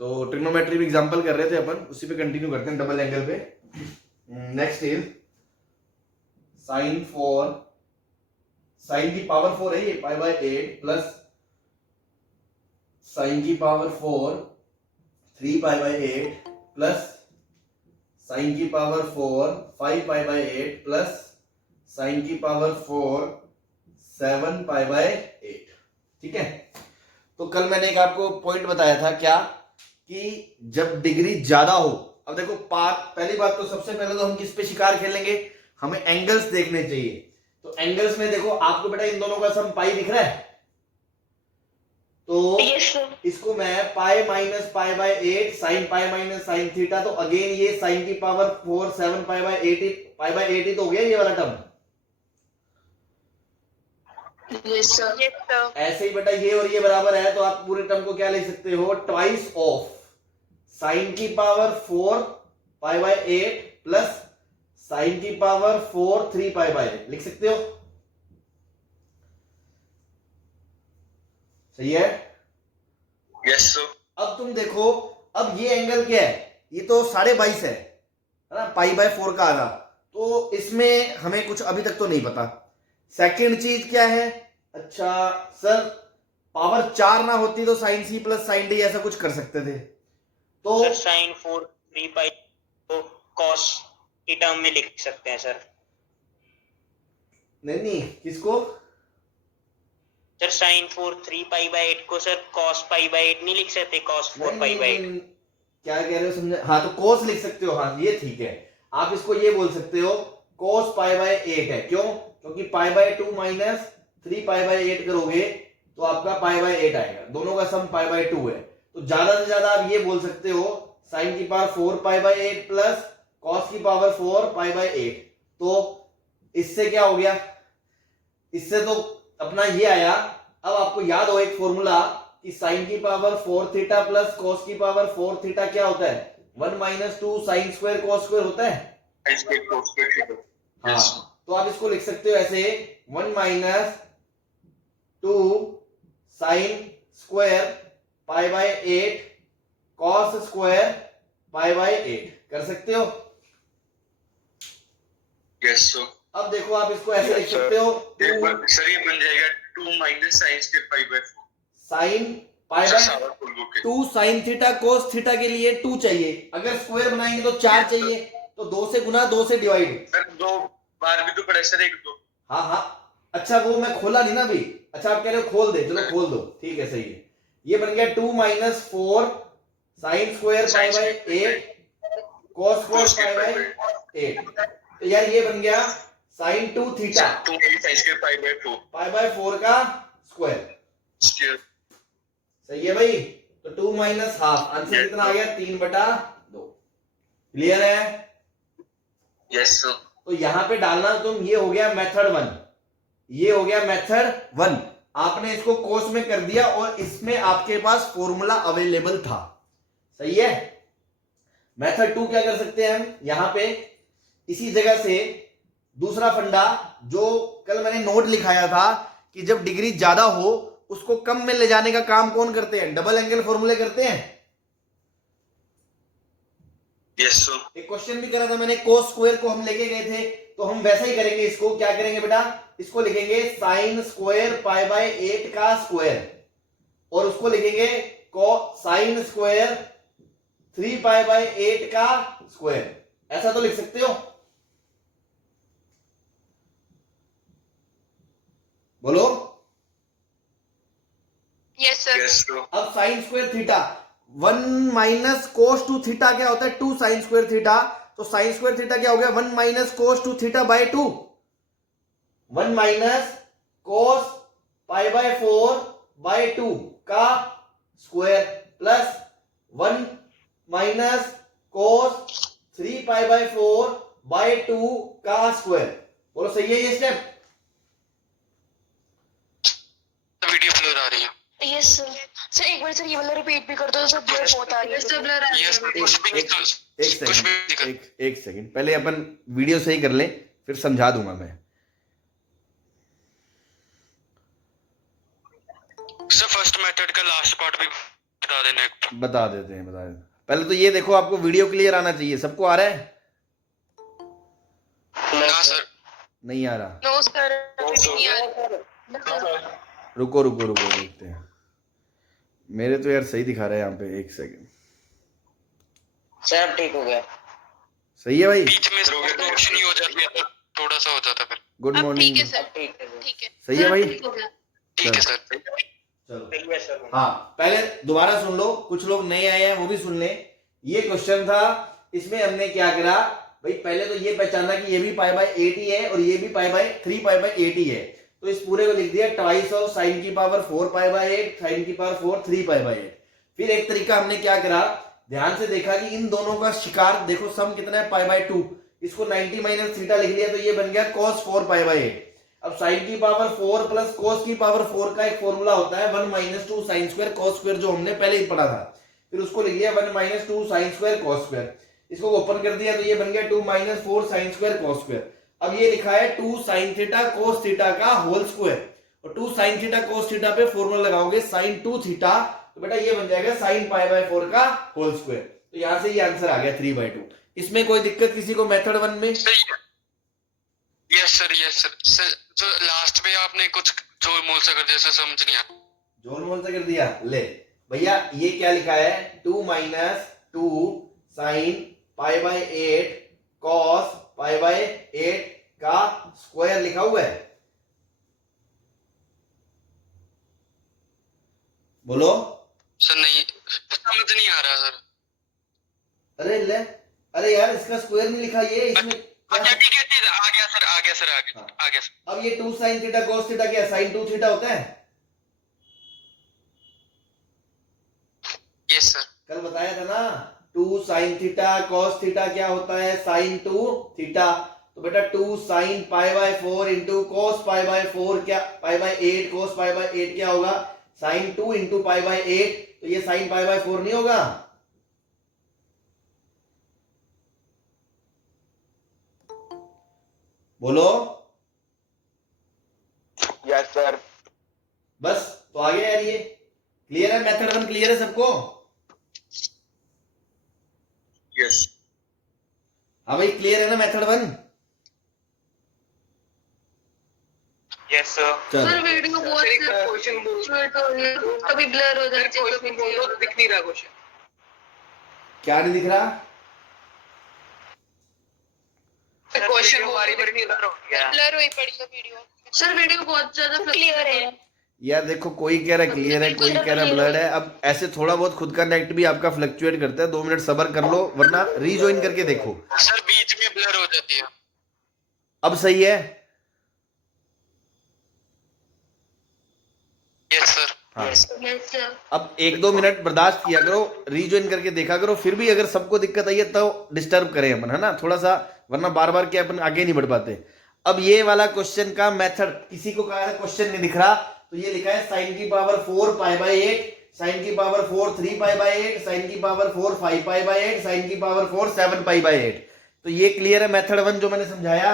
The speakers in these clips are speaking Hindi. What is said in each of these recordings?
तो ट्रिग्नोमेट्री में एग्जांपल कर रहे थे अपन, उसी पे कंटिन्यू करते हैं डबल एंगल पे। नेक्स्ट इज साइन की पावर 4 है ये π/8 प्लस साइन की पावर 4 3π/8 प्लस साइन की पावर 4 5π/8 प्लस साइन की पावर 4 7π/8। ठीक है, तो कल मैंने एक आपको पॉइंट बताया था क्या, कि जब डिग्री ज्यादा हो, अब देखो पहली बात तो सबसे पहले तो हम किस पे शिकार खेलेंगे, हमें एंगल्स देखने चाहिए। तो एंगल्स में देखो आपको बेटा इन दोनों का सम पाई दिख रहा है, तो इसको मैं pi minus π/8 sine pi minus sine theta, तो अगेन ये साइन की पावर 4 7π/8 ही तो हो गया ये वाला टर्म। ऐसे ही बेटा ये और ये बराबर है, तो आप पूरे टर्म को क्या लिख सकते हो, ट्वाइस ऑफ साइन की पावर 4 π/8 प्लस साइन की पावर 4 3π/8 लिख सकते हो। सही है? Yes sir. अब तुम देखो, अब ये एंगल क्या है, ये तो 22.5 है ना, π/4 का आधा, तो इसमें हमें कुछ अभी तक तो नहीं पता। सेकंड चीज क्या है, अच्छा सर पावर 4 ना होती तो sine C plus sine D ऐसा कुछ कर सकते थे, तो साइन 4 3π तो कॉस की टर्म में लिख सकते हैं सर। नहीं किसको सर साइन 4 3π/8 को सर cos π/8 नहीं लिख सकते, cos 4π/8। क्या कह रहे हो समझे, हाँ तो cos लिख सकते हो, हाँ ये ठीक है। आप इसको ये बोल सकते हो cos π/8 है, क्यों, क्योंकि π/2 माइनस 3π/8 करोगे तो आपका π/8 आएगा, दोनों का सम π/2 है। तो ज्यादा से ज्यादा आप ये बोल सकते हो साइन की पावर 4π/8 प्लस cos की पावर 4π/8। तो इससे क्या हो गया, इससे तो अपना ये आया। अब आपको याद हो एक फॉर्मूला कि साइन की पावर 4 थीटा प्लस cos की पावर 4 थीटा क्या होता है, 1 - 2 साइन स्क्वायर cos स्क्वायर होता है। हाँ, तो आप इसको लिख सकते हो ऐसे 1 - 2 साइन स्क्वायर π/8 cos स्क्वायर π/8 कर सकते हो। Yes sir. अब देखो आप इसको ऐसे लिख सकते हो, सर ये बन जाएगा 2 - sin square π/4 sine π/2 sine theta cos theta के लिए 2 चाहिए, अगर स्क्वायर बनाएंगे तो 4 चाहिए, तो 2 से गुना 2 से डिवाइड। सर 2 बार भी तो पड़े सर, 1 2। हाँ अच्छा वो मैं खोला नहीं ना अभी, अच्छा आप कह रहे हो खोल दे, चलो खोल दो, ठीक है सही है। ये बन गया 2 - 4 साइन स्क्वायर π/8 कोस स्क्वायर π/8। तो यार ये बन गया साइन 2 थीटा 2 sin स्क्वायर π/4 का स्क्वायर। सही है भाई, तो 2 - हाफ, आंसर कितना आ गया 3/2। क्लियर है? Yes sir. तो यहां पे डालना तुम, ये हो गया मेथड 1, ये हो गया मेथड 1। आपने इसको कोस में कर दिया और इसमें आपके पास फॉर्मूला अवेलेबल था। सही है? मेथड 2 क्या कर सकते हैं हम, यहां पे इसी जगह से दूसरा फंडा जो कल मैंने नोट लिखाया था कि जब डिग्री ज्यादा हो उसको कम में ले जाने का काम कौन करते हैं, डबल एंगल फॉर्मूले करते हैं। Yes sir. एक क्वेश्चन भी करा था मैंने, कोस स्क्वायर को हम लेके गए थे, तो हम वैसा ही करेंगे इसको। क्या करेंगे बेटा, इसको लिखेंगे साइन स्क्वायर π/8 का स्क्वायर, और उसको लिखेंगे साइन स्क्वायर 3π/8 का स्क्वायर, ऐसा तो लिख सकते हो। बोलो यस सर। अब sine square theta 1 - cos 2 theta क्या होता है, 2 साइन स्क्वायर थीटा, तो साइन स्क्वायर थीटा क्या हो गया 1 - cos 2 थीटा/2, 1 - cos π/4/2 का स्क्वायर प्लस 1 - cos 3π/4/2 का स्क्वायर। बोलो सही है ये स्टेप? वीडियो ब्लर आ रही है। Yes sir. सर एक बार सर ये वाला रिपीट भी कर दो सर, ब्लर बहुत आ रही है। सर ब्लर आ रही है। एक सेकंड पहले अपन वीडियो सही कर ले, फिर समझा दूंगा मैं। सर फर्स्ट मेथड का लास्ट पार्ट भी बता देना एक बार। बता देते हैं, बता देते हैं। पहले तो ये देखो, आपको वीडियो क्लियर आना चाहिए। सबको आ रहा है? ना सर। नहीं आ रहा? नो सर, अभी भी नहीं आ रहा। रुको रुको रुको, देखते हैं। मेरे तो यार सही दिखा रहा है यहाँ पे, एक सेकंड। सर ठीक हो गया। सही है भाई? बीच में रोशन ही हो जाती है तो थोड़ा सा हो जाता फिर। गुड अब मॉर्निंग। ठीक है सर, ठीक है ठीक है। सही है भाई? ठीक है सर। चलो, ठीक है सर। हाँ, पहले दोबारा सुन लो, कुछ लोग नए आए हैं वो भी सुन लें। ये क्वेश्चन था, इसमें हमने क्या करा भाई, पहले तो ये पहचाना कि ये भी पाई बाय 8 ही है और ये भी पाई बाय 3 पाई बाय 8 ही है। तो इस पूरे को लिख दिया ट्वाइस ऑफ साइन की पावर 4 पाई बाय 8, साइन की पावर 4 3 पाई बाय 8। फिर एक तरीका हमने क्या करा, ध्यान से देखा कि इन दोनों का शिकार देखो, सम कितना है, पाई बाय 2। इसको 90 माइनस थीटा लिख लिया तो ये बन गया cos 4 पाई बाय 8। अब साइन की पावर 4 प्लस cos की पावर 4 का एक फॉर्मूला होता है 1 minus 2 sine square cos square, जो हमने पहले ही पढ़ा था। फिर उसको लिख लिया 1 minus 2 sine square cos square. इसको ओपन कर दिया तो ये बन गया 2 minus 4 sine square cos square. अब ये लिखा है 2 साइन थीटा cos थीटा का होल स्क्वायर, और 2 साइन थीटा cos थीटा पे फॉर्मूला लगाओगे साइन 2 थीटा, तो बेटा ये बन जाएगा साइन पाई बाय 4 का होल स्क्वायर। तो यहां से ये आंसर आ गया 3/2। इसमें कोई दिक्कत किसी को मेथड 1 में? सही है। Yes sir, yes sir. जो लास्ट में आपने कुछ जोड़ मोल से कर दिया सर, समझ नहीं आया। जोड़ मोल से कर दिया? ले भैया, ये क्या लिखा है, 2 minus 2 sine pi by 8 cos pi by 8 का स्क्वायर लिखा हुआ है। बोलो सर नहीं समझ नहीं आ रहा सर। अरे ले, अरे यार इसका स्क्वायर नहीं लिखा, ये इसमें अच्छा ठीक है, ठीक है, आ गया सर, आ गया सर, आ गया, आ गया सर। अब ये 2 साइन थीटा cos थीटा क्या, साइन 2 थीटा होता है? Yes sir. कल बताया था ना, 2 साइन थीटा cos थीटा क्या होता है, साइन 2 थीटा। तो बेटा 2 sine pi by 4 into cos pi by 4 क्या, pi by 8 cos pi by 8 क्या होगा, साइन 2 इंटू पाई बाय 8। तो ये साइन पाई बाय 4 नहीं होगा? बोलो यस सर। बस, तो आ गया यार। ये क्लियर है? मेथड 1 क्लियर है सबको? यस। हाँ भाई, क्लियर है ना मेथड 1? Yes sir. चलो, सर वीडियो बहुत क्वेश्चन कभी ब्लर हो जाती है, कभी दिख नहीं रहा क्वेश्चन। क्या नहीं दिख रहा? क्वेश्चन हमारी बड़ी नहीं ब्लर हुई पड़ी है वीडियो। सर वीडियो बहुत ज्यादा क्लियर है। यार देखो, कोई कह रहा है क्लियर है, कोई कह रहा है ब्लर्ड है। अब ऐसे थोड़ा बहुत खुद का नेट भी आपका फ्लक्चुएट करता है, 2 मिनट सब्र कर लो, वरना रीजॉइन करके देखो। सर बीच में ब्लर हो जाती है। अब सही है? Yes sir. हाँ, यस सर। अब 1-2 मिनट बर्दाश्त किया करो, रीजॉइन करके देखा करो। फिर भी अगर सबको दिक्कत आई है तो डिस्टर्ब करें अपन, है ना, थोड़ा सा, वरना बार बार क्या अपन आगे नहीं बढ़ पाते। अब ये वाला क्वेश्चन का मेथड, किसी को कहा क्वेश्चन नहीं दिख रहा, तो ये लिखा है साइन की पावर 4 पाई बाय 8, साइन की पावर 4 3 पाई बाय 8, साइन की पावर 4 5 पाई बाय 8, साइन की पावर 4 7 पाई बाय 8। तो ये क्लियर है मेथड 1 जो मैंने समझाया?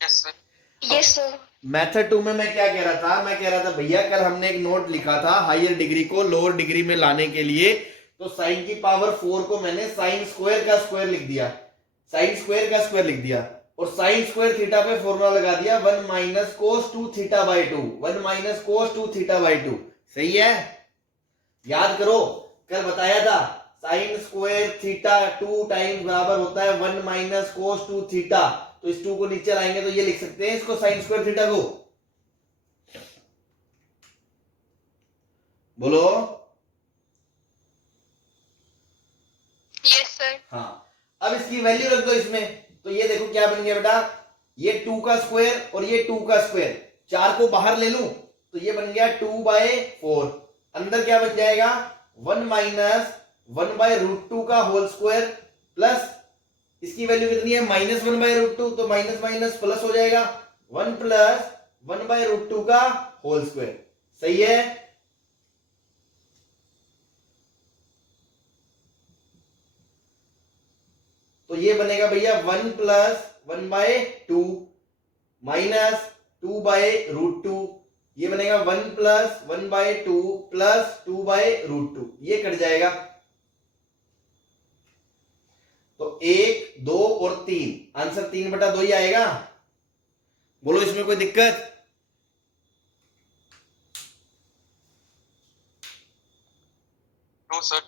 Yes sir. Yes sir. Method 2 में मैं क्या कह रहा था, मैं कह रहा था भैया कल हमने एक नोट लिखा था हायर डिग्री को लोअर डिग्री में लाने के लिए, तो साइन की पावर 4 को मैंने साइन स्क्वायर का स्क्वायर लिख दिया, साइन स्क्वायर का स्क्वायर लिख दिया, और साइन स्क्वायर थीटा पे फॉर्मूला लगा दिया 1 minus cos 2 theta by 2, 1 minus cos 2 theta by 2। सही है? याद करो, कल बताया था साइन स्क्वायर थीटा 2 टाइम्स बराबर होता है 1 माइनस कोस 2 थीटा। तो इस 2 को नीचे लाएंगे तो ये लिख सकते हैं इसको, साइन स्क्वायर थीटा को। बोलो यस सर। हाँ, अब इसकी वैल्यू रख दो इसमें, तो ये देखो क्या बन गया बेटा, ये 2 का स्क्वायर और ये 2 का स्क्वायर, 4 को बाहर ले लूं तो ये बन गया 2 बाय 4। अंदर क्या बन जाएगा, 1 माइनस 1 बाय रूट 2 का होल स्क्वायर, प्लस इसकी वैल्यू कितनी है, माइनस 1 बाय रूट 2, तो माइनस माइनस प्लस हो जाएगा, 1 प्लस 1 बाय रूट 2 का होल स्क्वायर। सही है? तो ये बनेगा भैया 1 plus 1 by 2 minus 2 by root 2 ये बनेगा 1 प्लस 1/2 प्लस 2/√2, ये कट जाएगा। तो 1, 2 और 3, आंसर 3/2 ही आएगा। बोलो इसमें कोई दिक्कत? No sir.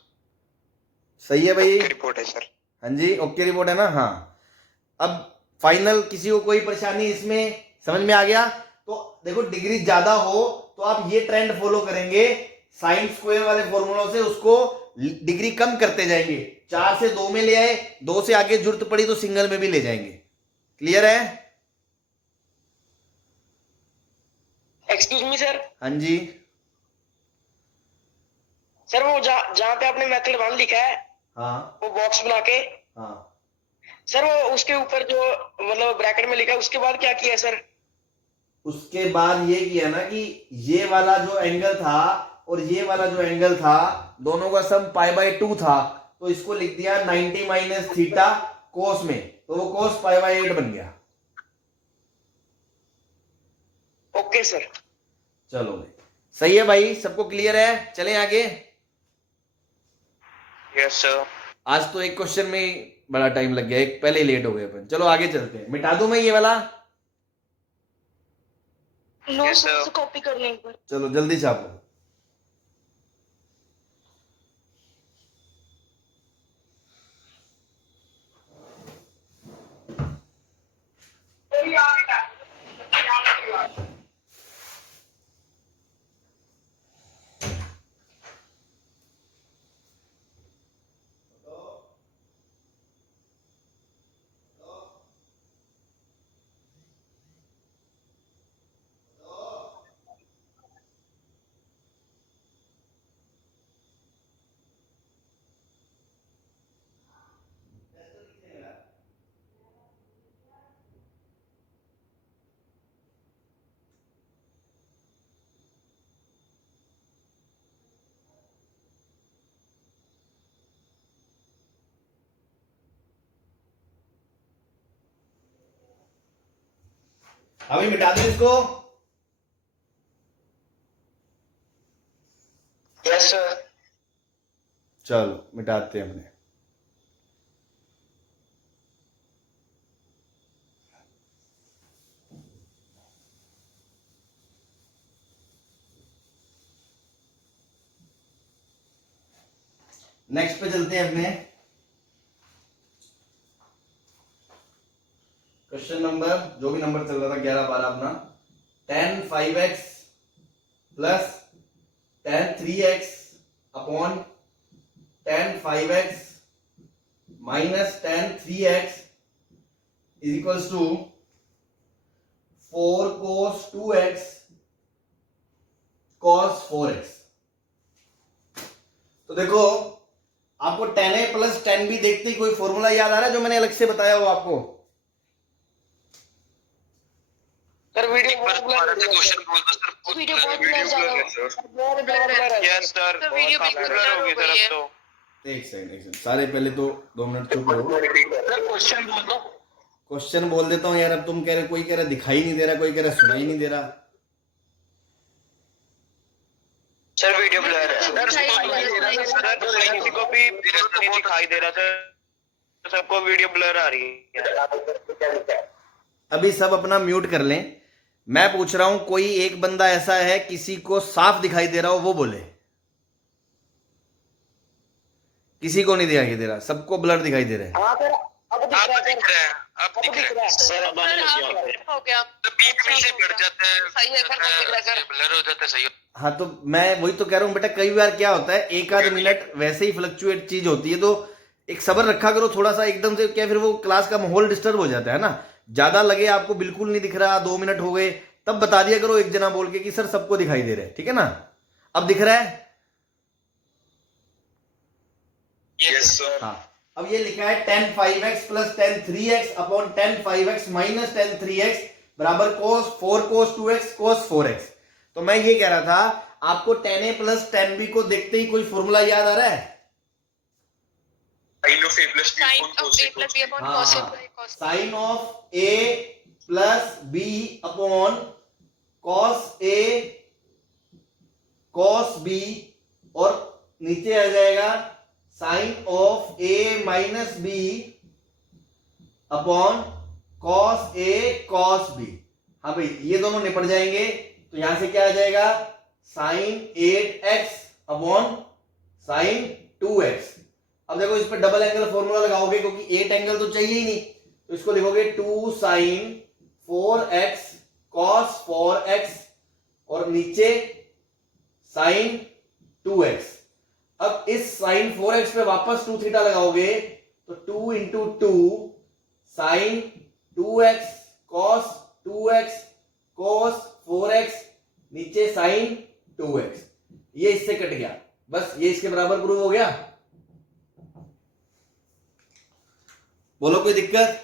सही है भाई? रिपोर्ट है सर। हाँ जी, ओके रिपोर्ट है ना। हाँ, अब फाइनल किसी को कोई परेशानी इसमें समझ में आ गया? तो देखो डिग्री ज्यादा हो तो आप ये ट्रेंड फॉलो करेंगे, साइन स्क्वायर वाले फॉर्मूलों से उसको डिग्री कम करते जाएंगे। 4 से 2 में ले आए, 2 से आगे जरूरत पड़ी तो सिंगल में भी ले जाएंगे। क्लियर है? Excuse me sir. हाँ जी। सर वो जहाँ पे आपने मेथड 1 लिखा है, हाँ वो बॉक्स बना के, हाँ सर वो उसके ऊपर जो मतलब ब्रैकेट में लिखा है उसके बाद क्या किया है सर? उसके बाद ये किया ना कि ये वाला जो एंगल था और ये वाला जो एंगल था, दोनों का सम π/2 था, तो इसको लिख दिया 90 माइनस थीटा कोस में, तो वो कोस π/8 बन गया। Okay sir. चलो भाई, सही है भाई, सबको क्लियर है? चलें आगे। Yes sir. आज तो एक क्वेश्चन में ही बड़ा टाइम लग गया, एक पहले ही लेट हो गए अपन। चलो आगे चलते हैं। मिटा दूं मैं ये वाला? No Yes, sir, sir. Copy कर लें एक बार। चलो जल्दी छापो। अभी मिटा दूं इसको? Yes sir. चलो मिटाते हैं हमने। नेक्स्ट पे चलते हैं अपने। क्वेश्चन नंबर जो भी नंबर चल रहा था 11 12 अपना, tan 5x plus tan 3x upon tan 5x minus tan 3x is equals to 4 cos 2x cos 4x। तो देखो आपको tan a plus tan b देखते ही कोई फॉर्मूला याद आ रहा है जो मैंने अलग से बताया हो आपको? सर वीडियो एक बार दोबारा से क्वेश्चन बोल दो सर। वीडियो बहुत ब्लर जा रहा है। Yes sir. तो वीडियो भी ब्लर blur होगी हो सर गई है। अब तो। एक सेकंड सारे पहले तो 2 मिनट चुप रहो। सर क्वेश्चन बोल दो। क्वेश्चन बोल देता हूँ यार। अब तुम कह रहे, कोई कह रहा दिखाई नहीं दे रहा, कोई कह रहा सुनाई नहीं दे रहा। सर वीडियो ब्लर है दिखाई दे रहा है। सर, किसी को भी नहीं दिखाई दे रहा सर, सबको वीडियो ब्लर आ रही है। अभी सब अपना म्यूट कर लें। मैं पूछ रहा हूं कोई एक बंदा ऐसा है किसी को साफ दिखाई दे रहा हो, वो बोले। किसी को नहीं दिखाई दे रहा, सबको ब्लर दिखाई दे रहा है। हाँ सर, अब दिख आप रहा है दिख रहे हैं, आप दिख रहे हैं। सर अब आने लगी यहाँ पे। हो गया। तो बीच में से बढ़ जाता है, सही है, सर, दिख रहा है, सर। ब्लर हो जाता है। सही हाँ तो मैं वही तो कह रहा हूँ बेटा, कई बार क्या होता है एक आध मिनट वैसे ही फ्लक्चुएट चीज होती है, तो एक सब्र रखा करो थोड़ा सा। एकदम से क्या फिर वो क्लास का माहौल डिस्टर्ब हो जाता है ना। ज्यादा लगे आपको बिल्कुल नहीं दिख रहा, 2 मिनट हो गए, तब बता दिया करो एक जना बोल के कि सर सबको दिखाई दे रहा है, ठीक है ना? अब दिख रहा है? Yes sir. हाँ, अब ये लिखा है tan 5x plus tan 3x upon tan 5x minus tan 3x बराबर cos 4 cos 2x cos 4x। तो मैं ये कह रहा था आपको tan a plus tan b को देखते ही कोई फॉर्मूला याद आ रहा है? Sine of a plus b sine upon of a plus b upon हाँ, cos हाँ। a cos sine of a plus b upon cos a cos B और नीचे आ जाएगा sine of A minus B upon cos A cos B. हाँ भाई ये दोनों निपट जाएंगे तो यहां से क्या आ जाएगा sign 8x upon sine 2x। अब देखो इस पर डबल एंगल फॉर्मूला लगाओगे क्योंकि 8 एंगल तो चाहिए ही नहीं, तो इसको लिखोगे 2 साइन 4x cos 4x और नीचे साइन 2x। अब इस साइन 4x पे वापस 2 थीटा लगाओगे तो 2 into 2 sign 2x cos 2x cos 4x नीचे साइन 2x। ये इससे कट गया, बस ये इसके बराबर प्रूव हो गया। बोलो कोई दिक्कत?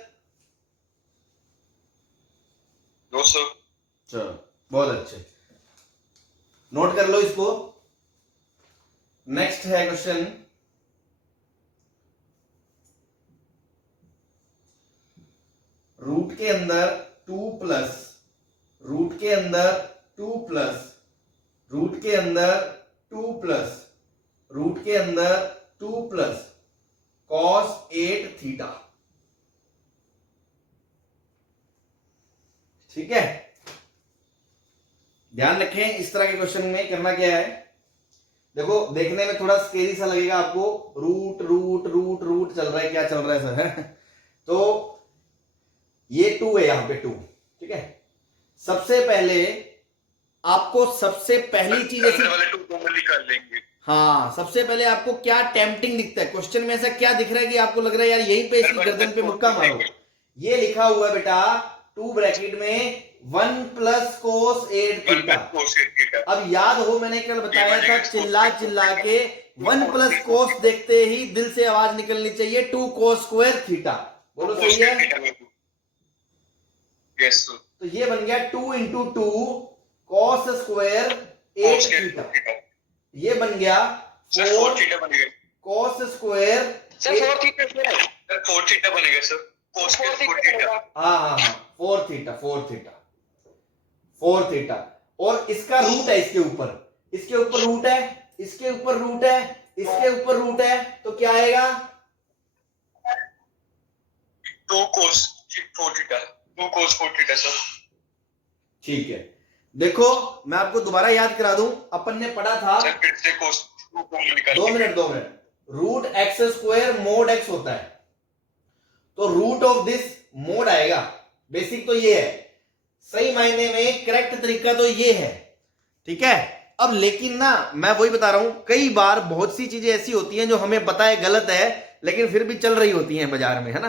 No sir. चलो बहुत अच्छे, नोट कर लो इसको। नेक्स्ट है क्वेश्चन, रूट के अंदर 2 प्लस रूट के अंदर 2 प्लस रूट के अंदर 2 प्लस रूट के अंदर 2 प्लस cos 8 थीटा। ठीक है, ध्यान रखें इस तरह के क्वेश्चन में करना क्या है। देखो देखने में थोड़ा स्केरी सा लगेगा आपको, रूट रूट रूट रूट चल रहा है, क्या चल रहा है सर है? तो ये 2 है यहां पे 2, ठीक है। सबसे पहले आपको सबसे पहली चीज ऐसी वाले 2 को निकाल लेंगे। हाँ, सबसे पहले आपको क्या टेम्पटिंग दिखता है क्वेश्चन में, ऐसा क्या दिख रहा है कि आपको लग रहा है यार यहीं पे इसकी गर्दन पे मुक्का मारो। ये लिखा हुआ है बेटा 2 ब्रैकेट में 1 प्लस कोस 8 थीटा। अब याद हो मैंने कल बताया था चिल्ला चिल्ला के 1 प्लस कोस देखते ही दिल से आवाज निकलनी चाहिए 2 कोस स्क्वायर थीटा। बोलो सही है? यस। तो ये बन गया 2 इंटू 2 कॉस स्क्वायर 8 थीटा। ये बन गया 4 थीटा बनेगा। Cos square sir 4 theta 4 theta बनेगा सर। cos 4 theta. हाँ 4 थीटा 4 थीटा 4 थीटा। और इसका रूट है इसके ऊपर, इसके ऊपर रूट है, इसके ऊपर रूट है, इसके ऊपर रूट है, तो क्या आएगा 2 cos 4 theta. 2 cos 4 theta sir. ठीक है, देखो मैं आपको दोबारा याद करा दूं, अपन ने पढ़ा था सर फिर से cos 2 को निकाल। 2 minute root x square mod x होता है, तो रूट ऑफ दिस मोड आएगा। बेसिक तो ये है, सही मायने में करेक्ट तरीका तो ये है, ठीक है। अब लेकिन ना मैं वही बता रहा हूं, कई बार बहुत सी चीजें ऐसी होती हैं जो हमें पता है गलत है लेकिन फिर भी चल रही होती हैं बाजार में, है ना।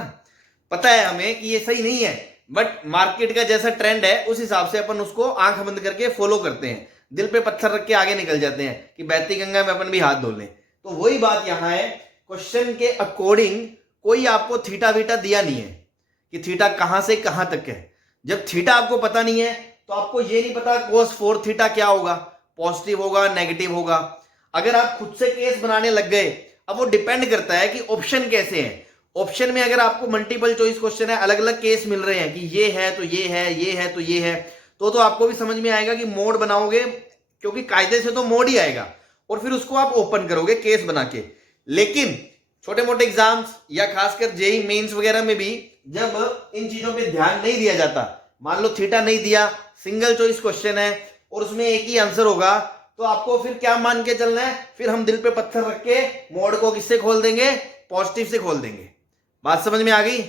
पता है हमें कि ये सही नहीं है, बट मार्केट का जैसा ट्रेंड है उस हिसाब से अपन उसको आंख बंद करके फॉलो करते हैं, दिल पे पत्थर रख के आगे निकल जाते हैं कि बहती गंगा में अपन भी हाथ धो लें। तो वही बात यहां है, क्वेश्चन के अकॉर्डिंग कोई आपको थीटा वीटा दिया नहीं है कि थीटा कहां से कहां तक है। जब थीटा आपको पता नहीं है तो आपको ये नहीं पता cos 4 थीटा क्या होगा, पॉजिटिव होगा नेगेटिव होगा। अगर आप खुद से केस बनाने लग गए, अब वो डिपेंड करता है कि ऑप्शन कैसे है। ऑप्शन में अगर आपको मल्टीपल चॉइस क्वेश्चन है, अलग अलग केस मिल रहे हैं कि ये है तो ये है, ये है तो ये है, तो आपको भी समझ में आएगा कि मोड बनाओगे, क्योंकि कायदे से तो मोड ही आएगा और फिर उसको आप ओपन करोगे केस बना के। लेकिन छोटे मोटे एग्जाम्स या खासकर जेई मेंस वगैरह में भी जब इन चीजों पे ध्यान नहीं दिया जाता, मान लो थीटा नहीं दिया, सिंगल चॉइस क्वेश्चन है और उसमें एक ही आंसर होगा, तो आपको फिर क्या मान के चलना है, फिर हम दिल पे पत्थर रख के मोड को किससे खोल देंगे, पॉजिटिव से खोल देंगे। बात समझ में आ गई?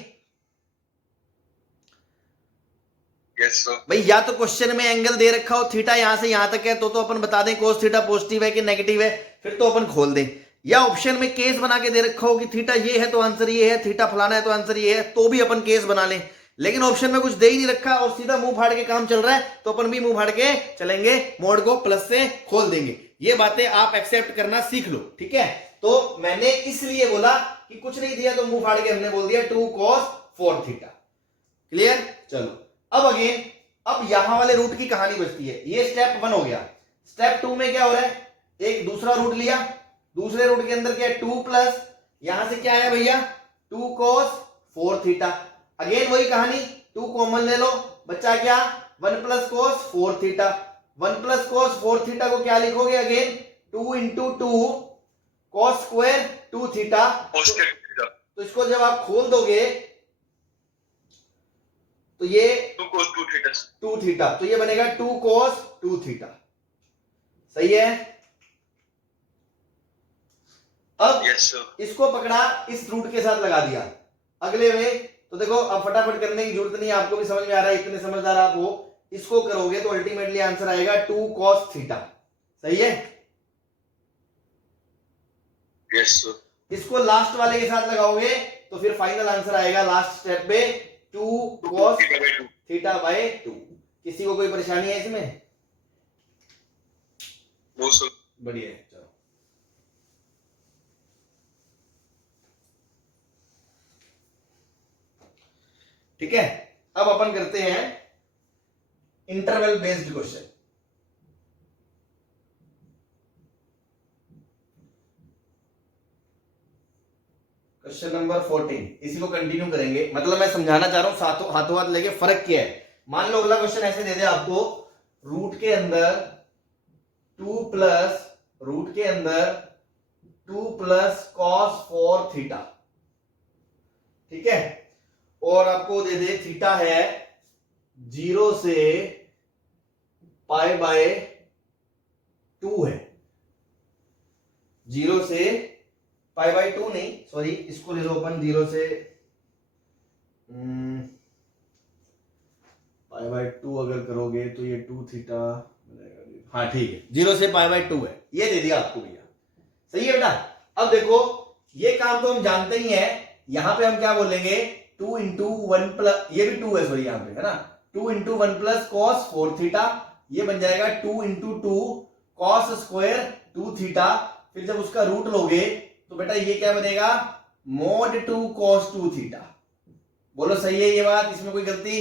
Yes sir. भाई या तो क्वेश्चन में एंगल दे रखा हो थीटा यहां से यहां तक है तो अपन बता दें कोस थीटा पॉजिटिव है कि नेगेटिव है, फिर तो अपन खोल दें। या ऑप्शन में केस बना के दे रखा हो कि थीटा ये है तो आंसर ये है, थीटा फलाना है तो आंसर ये है, तो भी अपन केस बना लें। लेकिन ऑप्शन में कुछ दे ही नहीं रखा और सीधा मुंह फाड़ के काम चल रहा है, तो अपन भी मुंह फाड़ के चलेंगे, मोड को प्लस से खोल देंगे। ये बातें आप एक्सेप्ट करना सीख लो, ठीक है। तो मैंने इसलिए बोला कि कुछ नहीं दिया तो मुंह फाड़ के हमने बोल दिया 2 cos 4 थीटा। क्लियर? चलो अब अगेन, अब यहां वाले रूट की कहानी बचती है। ये स्टेप 1 हो गया। स्टेप 2 में क्या हो रहा है, एक दूसरा रूट लिया, दूसरे रूट के अंदर क्या है 2 प्लस, यहां से क्या आया भैया 2 cos 4 थीटा। अगेन वही कहानी, 2 कॉमन ले लो, बच्चा क्या 1 plus cos 4 theta. 1 plus cos 4 theta को क्या लिखोगे again 2 into 2 cos square 2 theta. तो इसको जब आप खोल दोगे तो ये 2 थीटा, तो ये बनेगा 2 कॉस 2 थीटा। सही है। अब इसको पकड़ा, इस रूट के साथ लगा दिया अगले में, तो देखो अब फटाफट करने की जरूरत नहीं है, आपको भी समझ में आ रहा है, इतने समझदार आप हो। इसको करोगे तो अल्टीमेटली आंसर आएगा 2 कॉस थीटा। सही है। इसको लास्ट वाले के साथ लगाओगे तो फिर फाइनल आंसर आएगा लास्ट स्टेप पे 2 कॉस थीटा बाय 2। किसी को कोई परेशानी है इसमें? बढ़िया है, चलो। ठीक है, अब अपन करते हैं interval based question. Question number 14, इसी को कंटिन्यू करेंगे। मतलब मैं समझाना चाह रहा हूं साथों हाथों हाथ लेके फर्क क्या है। मान लो अगला क्वेश्चन ऐसे दे दे आपको, रूट के अंदर 2 प्लस कॉस 4 थीटा। ठीक है, और आपको दे दे थीटा है 0 से पाई बाय 2 है। 0 से पाई बाय 2 नहीं, सॉरी, इसको ले लो अपन 0 से पाई बाय 2 अगर करोगे तो ये 2 थीटा बनेगा। हाँ ठीक है, 0 से पाई बाय 2 है, ये दे दिया आपको भैया। सही है बेटा। अब देखो ये काम तो हम जानते ही है, यहां पे हम क्या बोलेंगे 2 इंटू 1 प्लस, ये भी 2 है सॉरी यहां पे, है ना, 2 इंटू 1 प्लस कॉस 4 थीटा। ये बन जाएगा 2 इंटू 2 कॉस स्क्वायर 2 थीटा। फिर जब उसका रूट लोगे तो बेटा ये क्या बनेगा मोड 2 कॉस 2 थीटा। बोलो सही है ये बात, इसमें कोई गलती?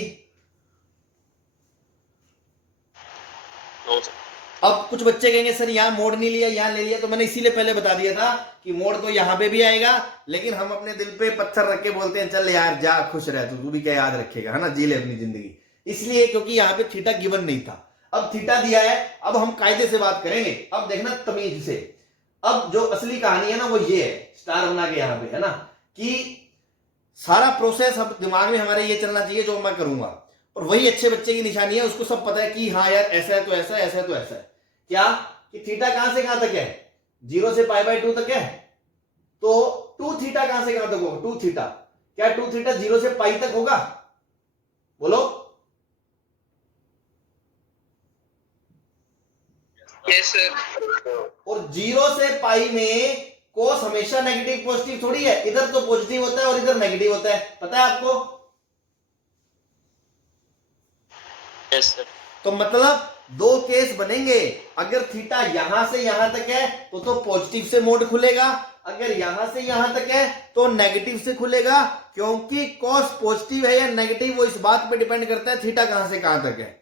अब कुछ बच्चे कहेंगे सर यहाँ मोड नहीं लिया, यहाँ ले लिया, तो मैंने इसीलिए पहले बता दिया था कि मोड तो यहाँ पे भी आएगा, लेकिन हम अपने दिल पे पत्थर रख के बोलते हैं चल यार जा खुश रह, तू भी क्या याद रखेगा, है ना, जी ले अपनी जिंदगी। इसलिए क्योंकि यहाँ पे थीटा गिवन नहीं था, अब थीटा दिया है। अब हम कायदे से बात करेंगे, अब देखना तमीज से। अब जो असली कहानी है ना वो ये है, स्टार बना के यहाँ पे, है ना, कि सारा प्रोसेस अब दिमाग में हमारे ये चलना चाहिए जो मैं करूंगा, और वही अच्छे बच्चे की निशानी है, उसको सब पता है कि हाँ यार ऐसा है तो ऐसा है, ऐसा है तो ऐसा है। क्या कि थीटा कहां से कहां तक है 0 से पाई बाय 2 तक है, तो 2 थीटा कहां से कहां तक होगा 2 थीटा। क्या 2 थीटा 0 से पाई तक होगा? बोलो। Yes sir. और 0 से पाई में कोस हमेशा नेगेटिव पॉजिटिव थोड़ी है, इधर तो पॉजिटिव होता है और इधर नेगेटिव होता है, पता है आपको? Yes sir. तो मतलब 2 केस बनेंगे, अगर थीटा यहां से यहां तक है तो पॉजिटिव से मोड खुलेगा, अगर यहां से यहां तक है तो नेगेटिव से खुलेगा, क्योंकि कॉस पॉजिटिव है या नेगेटिव वो इस बात पे डिपेंड करता है थीटा कहां से कहां तक है।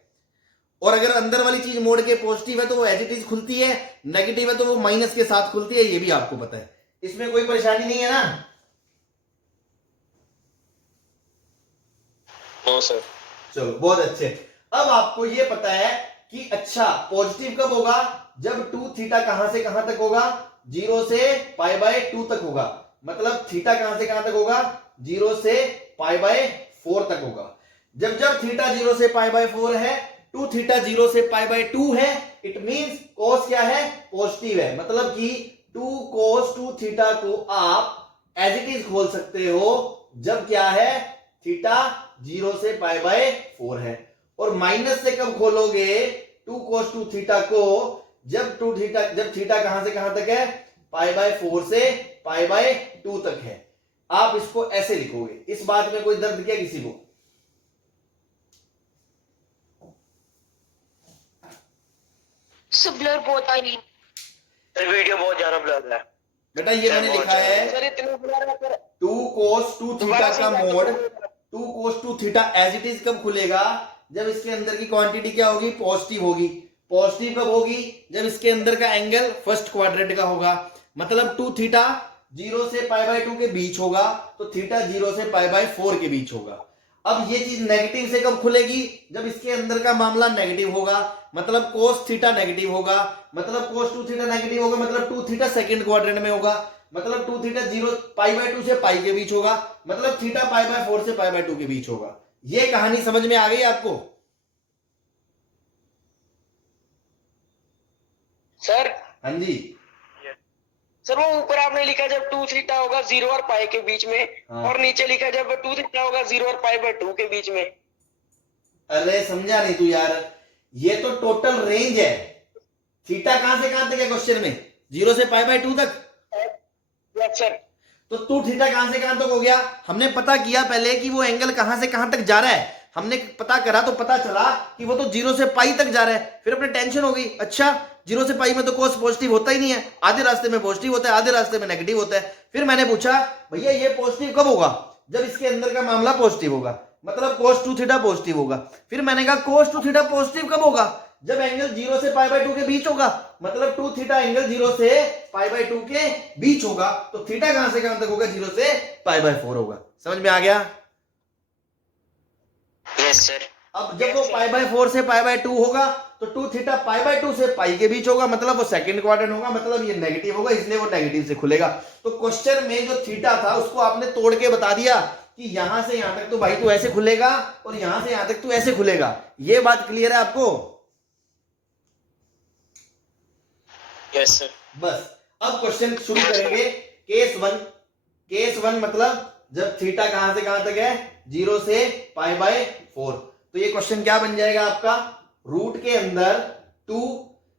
और अगर अंदर वाली चीज मोड़ के पॉजिटिव है तो वो एज इट इज खुलती है, नेगेटिव है तो वो माइनस के साथ खुलती है, ये भी आपको पता है, इसमें कोई परेशानी नहीं है ना? No sir. चलो बहुत अच्छे। अब आपको ये पता है कि अच्छा पॉजिटिव कब होगा, जब 2 थीटा कहां से कहां तक होगा 0 से पाई बाय 2 तक होगा, मतलब थीटा कहां से कहां तक होगा 0 से पाई बाय 4 तक होगा। जब जब थीटा 0 से पाई बाय 4 है, 2 थीटा 0 से पाई बाय 2 है, इट मींस cos क्या है पॉजिटिव है, मतलब कि 2 cos 2 थीटा को आप एज इट इज खोल सकते हो जब क्या है थीटा 0 से पाई बाय 4 है। और माइनस से कब खोलोगे 2 cos 2 थीटा को, जब थीटा कहां से कहां तक है पाई बाय 4 से पाई बाय 2 तक है। आप इसको ऐसे लिखोगे। इस बात में कोई दर्द क्या किसी को? सब ब्लर बहुत आई नहीं सर वीडियो बहुत ज्यादा ब्लर है बेटा, ये मैंने लिखा है सर, इतना ब्लर है सर। 2 cos 2 थीटा का mod 2 cos 2 theta as it is कब खुलेगा, जब इसके अंदर की क्वांटिटी क्या होगी पॉजिटिव होगी। पॉजिटिव कब होगी, जब इसके अंदर का एंगल फर्स्ट क्वाड्रेंट का होगा, मतलब 2 थीटा 0 से पाई बाय 2 के बीच होगा, तो थीटा 0 से पाई बाय 4 के बीच होगा। अब ये चीज नेगेटिव से कब खुलेगी? जब इसके अंदर का मामला नेगेटिव होगा, मतलब कोस थीटा नेगेटिव होगा, मतलब कोस 2 थीटा नेगेटिव होगा, मतलब 2 थीटा सेकंड क्वाड्रेंट में होगा, मतलब 2 थीटा 0 पाई बाय 2 से पाई के बीच होगा, मतलब थीटा पाई बाय 4 से पाई बाय 2 के बीच होगा। ये कहानी समझ में आ गई आपको? सर हाँ जी। सर वो ऊपर आपने लिखा जब 2 थीटा होगा 0 और पाई के बीच में, हाँ। और नीचे लिखा जब 2 थीटा होगा 0 और पाई बाय 2 के बीच में। अरे समझा नहीं तू यार, ये तो टोटल रेंज है। थीटा कहां से कहां तक है क्वेश्चन में? 0 से पाई बाय 2 तक। Yes sir. तो 2 थीटा कहां से कहां तक हो गया? हमने पता किया पहले कि वो एंगल कहां से कहां तक जा रहा है, हमने पता करा तो पता चला कि वो तो 0 से पाई तक जा रहा है। फिर अपने टेंशन हो गई, अच्छा 0 से पाई में तो कोस पॉजिटिव होता ही नहीं है, आधे रास्ते में पॉजिटिव होता है, आधे रास्ते में नेगेटिव होता है। फिर मैंने पूछा भैया ये पॉजिटिव कब होगा? जब इसके अंदर का मामला पॉजिटिव होगा, मतलब cos 2 थीटा पॉजिटिव होगा। फिर मैंने कहा cos 2 थीटा पॉजिटिव कब होगा? जब एंगल 0 से पाई बाय 2 के बीच होगा, मतलब 2 थीटा एंगल 0 से पाई बाय 2 के बीच होगा। तो थीटा कहां से कहां तक होगा? 0 से पाई बाय 4 होगा। समझ में आ गया? Yes sir. अब जब वो पाई बाय 4 से पाई बाय 2 होगा तो 2 थीटा पाई बाय 2 से पाई के बीच होगा, मतलब वो सेकंड क्वाड्रेंट होगा, मतलब ये नेगेटिव होगा, इसलिए वो नेगेटिव से खुलेगा। तो क्वेश्चन में जो थीटा था उसको आपने तोड़ के बता दिया कि यहां से यहां तक तो भाई तू ऐसे खुलेगा और यहां से यहां तक तू ऐसे खुलेगा। ये बात क्लियर है आपको? Yes sir. बस अब क्वेश्चन शुरू करेंगे। केस वन मतलब जब थीटा कहां से कहां तक है? 0 से पाई बाय 4। तो ये क्वेश्चन क्या बन जाएगा आपका? रूट के अंदर 2,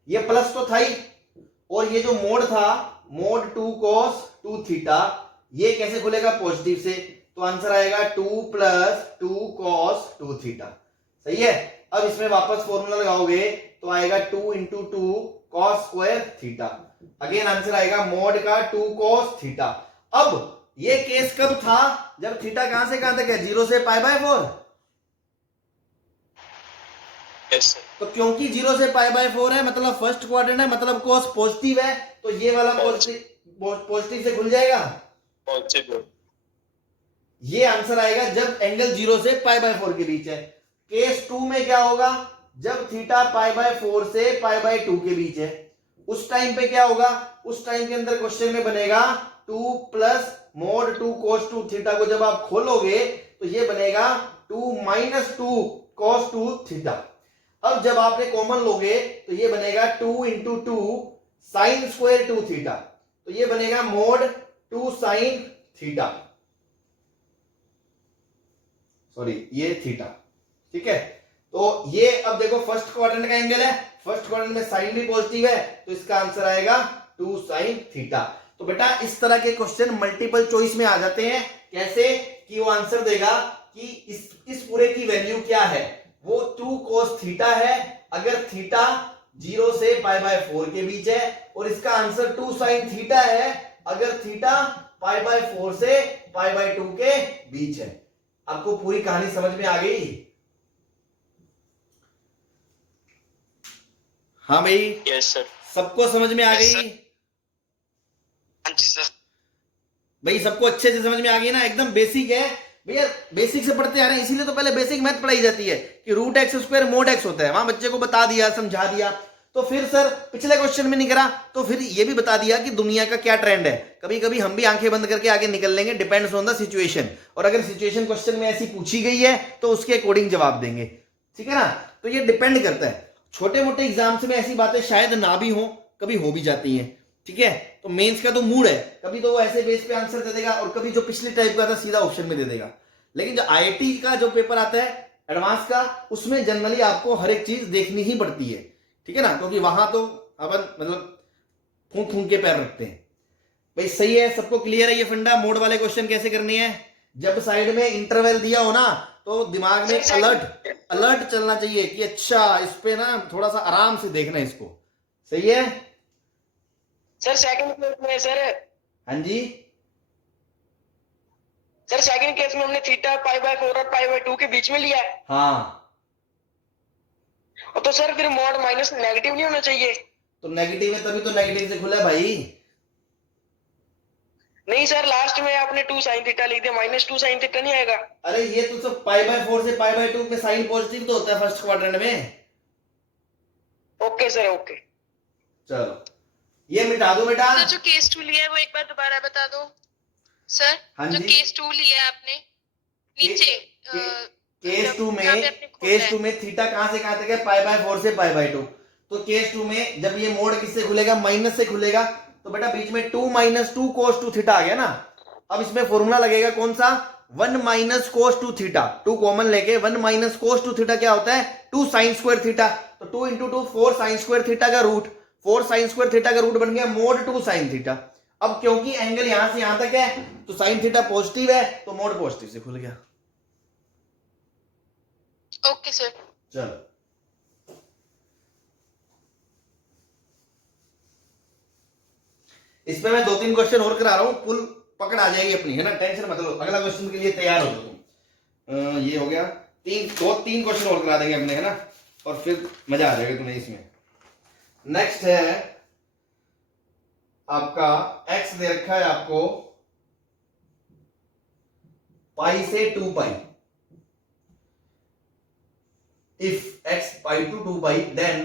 ये प्लस तो था ही, और ये जो मोड था मोड 2 cos 2 थीटा, ये कैसे खुलेगा? पॉजिटिव से। तो आंसर आएगा 2 + 2 cos 2 थीटा। सही है। अब इसमें वापस फॉर्मूला लगाओगे तो आएगा 2 × 2 cos square theta. Again answer आएगा मोड का 2 cos थीटा। अब ये केस कब था? जब थीटा कहां से कहां तक है? 0 से पाई बाय 4। Yes sir. तो क्योंकि 0 से पाई बाय 4 है, मतलब फर्स्ट क्वाड्रेंट है, मतलब cos पॉजिटिव है, तो ये वाला पॉजिटिव से खुल जाएगा। पॉजिटिव। ये आंसर आएगा जब एंगल 0 से पाई बाय 4 के बीच है। केस 2 में क्या होगा? जब थीटा पाई बाय 4 से पाई बाय 2 के बीच है, उस टाइम पे क्या होगा? उस टाइम के अंदर क्वेश्चन में बनेगा 2 + मोड 2 cos 2 थीटा को जब आप खोलोगे तो ये बनेगा 2 - 2 cos 2 थीटा। अब जब आपने कॉमन लोगे तो ये बनेगा 2 × 2 sin स्क्वायर 2 थीटा। तो ये बनेगा मोड 2 sin थीटा, सॉरी ये थीटा। ठीक है। तो ये अब देखो फर्स्ट क्वाड्रेंट का एंगल है, फर्स्ट क्वाड्रेंट में साइन भी पॉजिटिव है, तो इसका आंसर आएगा 2 sin थीटा। तो बेटा इस तरह के क्वेश्चन मल्टीपल चॉइस में आ जाते हैं। कैसे? कि वो आंसर देगा कि इस पूरे की वैल्यू क्या है? वो 2 cos थीटा है अगर थीटा 0 से पाई बाय 4 के बीच है, और इसका आंसर 2 sin थीटा है अगर थीटा पाई बाय 4 से पाई बाय 2 के बीच है। आपको पूरी कहानी समझ में आ गई? हाँ भाई, यस सर। सबको समझ में आ Yes, गई? हाँ जी सर। भाई सबको अच्छे से समझ में आ गई ना? एकदम बेसिक है भैया, बेसिक से पढ़ते आ रहे हैं, इसीलिए तो पहले बेसिक मैथ पढ़ाई जाती है कि root x square mod x होता है। वहां बच्चे को बता दिया, समझा दिया। तो फिर सर पिछले क्वेश्चन में नहीं करा तो फिर ये भी बता दिया कि दुनिया का क्या ट्रेंड है। कभी कभी हम भी आंखें बंद करके आगे निकल लेंगे, डिपेंड्स ऑन द सिचुएशन। और अगर सिचुएशन क्वेश्चन में ऐसी पूछी गई है तो उसके अकॉर्डिंग जवाब देंगे। ठीक है ना? तो ये डिपेंड करता है। छोटे मोटे एग्जाम्स में ऐसी बातें शायद ना भी हो, कभी हो भी जाती हैं। ठीक है। तो मेंस का तो मूड है, कभी तो वो ऐसे बेस पे आंसर दे देगा और कभी जो पिछले टाइप का था सीधा ऑप्शन में दे देगा। लेकिन जो आईआईटी का जो पेपर आता है एडवांस का, उसमें जनरली आपको हर एक चीज देखनी ही पड़ती है। ठीक है ना? क्योंकि वहां तो अपन मतलब फूंक फूंक के पैर रखते हैं। भाई सही है, सबको क्लियर है ये फंडा? मोड वाले क्वेश्चन कैसे करने हैं? जब साइड में इंटरवल दिया हो ना तो दिमाग में अलर्ट चलना चाहिए कि अच्छा इस पे ना थोड़ा सा आराम से देखना है इसको। सही है सर सेकंड केस में सर, हाँ जी। सर सेकंड केस में हमने थीटा पाई बाय 4 और पाई बाय 2 के बीच में लिया है। हाँ और तो सर फिर मोड माइनस नेगेटिव नहीं होना चाहिए? तो नेगेटिव है तभी तो नेगेटिव से खुला भाई। नहीं सर, लास्ट में आपने 2 sin थीटा लिख दिया, -2 sin थीटा नहीं आएगा? अरे ये तो सब π/4 से π/2 में साइन पॉजिटिव तो होता है फर्स्ट क्वाड्रेंट में। Okay sir, okay. चलो ये मिटा दो बेटा। सर जो केस 2 लिया है वो एक बार दोबारा बता दो सर। हाँ जो जी। केस 2 लिया है आपने नीचे केस 2 जहाँ पे में आपने खोला केस है। 2 में थीटा कहां से कहां तक है? π/4 से π/2। तो केस 2 में जब ये मोड किससे खुलेगा? माइनस से खुलेगा। तो बेटा बीच में 2 - 2 cos 2 थीटा आ गया ना। अब इसमें फॉर्मूला लगेगा कौन सा? 1 - cos 2 थीटा। 2 कॉमन लेके 1 - cos 2 थीटा क्या होता है? 2 sin स्क्वायर थीटा। तो 2 × 2 4 sin स्क्वायर थीटा का रूट, 4 sin स्क्वायर थीटा का रूट बन गया मोड 2 sin थीटा। अब क्योंकि एंगल यहां से यहां तक है तो sin थीटा पॉजिटिव है तो मोड पॉजिटिव से खुल गया। Okay sir. चलो इस पे मैं 2-3 क्वेश्चन और करा रहा हूं, फुल पकड़ आ जाएगी अपनी, है ना, टेंशन मत लो। अगला क्वेश्चन के लिए तैयार हो जाओ तुम। ये हो गया, 3 क्वेश्चन और करा देंगे अपने, है ना, और फिर मजा आ जाएगा तुम्हें इसमें। नेक्स्ट है आपका x दे रखा है आपको पाई से 2 pi. If x pi to 2 pi, then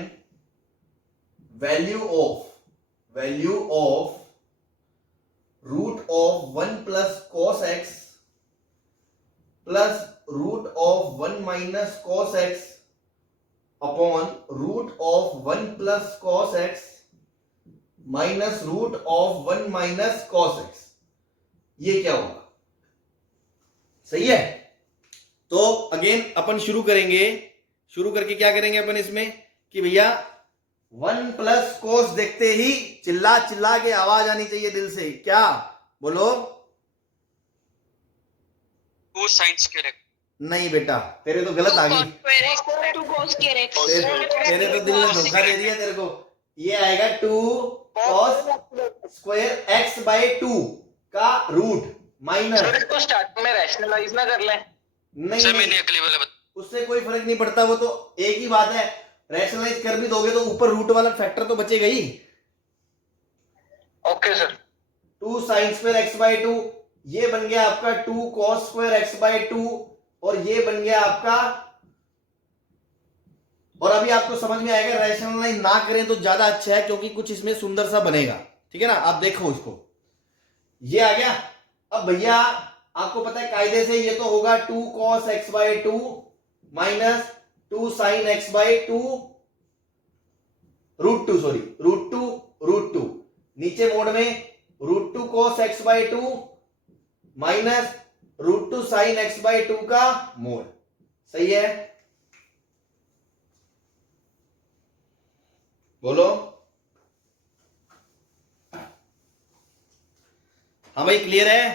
value of root of 1 plus cos x plus root of 1 minus cos x upon root of 1 plus cos x minus root of 1 minus cos x, ये क्या होगा? सही है। तो अगेन अपन शुरू करके क्या करेंगे अपन इसमें कि भैया 1 प्लस कोस देखते ही चिल्ला चिल्ला के आवाज आनी चाहिए दिल से, क्या बोलो? 2 sin square x। नहीं बेटा तेरे तो गलत आ गई, तेरे तो दिल ने धोखा दे दिया तेरे को। ये आएगा 2 cos स्क्वायर x बाय 2 का रूट माइनस। सर इसको स्टार्ट में रैशनलाइज ना कर लें? नहीं सर मैंने अगली वाला उससे कोई फर्क नहीं पड़ता, वो तो एक ही बात है। रैशनलाइज कर भी दोगे तो ऊपर रूट वाला फैक्टर तो बचेगा ही। Okay sir. 2 sin square x by 2, ये बन गया आपका 2 cos स्क्वायर x बाय 2, और ये बन गया आपका, और अभी आपको समझ में आएगा रैशनलाइज ना करें तो ज्यादा अच्छा है क्योंकि कुछ इसमें सुंदर सा बनेगा, ठीक है ना। आप देखो इसको, ये आ गया। अब भैया आपको पता है कायदे से ये तो होगा 2 cos x by 2 minus 2 sin x by 2 root 2 नीचे मोड में √2 cos x by 2 minus √2 sin x by 2 का मोड। सही है, बोलो। हाँ भाई क्लियर है?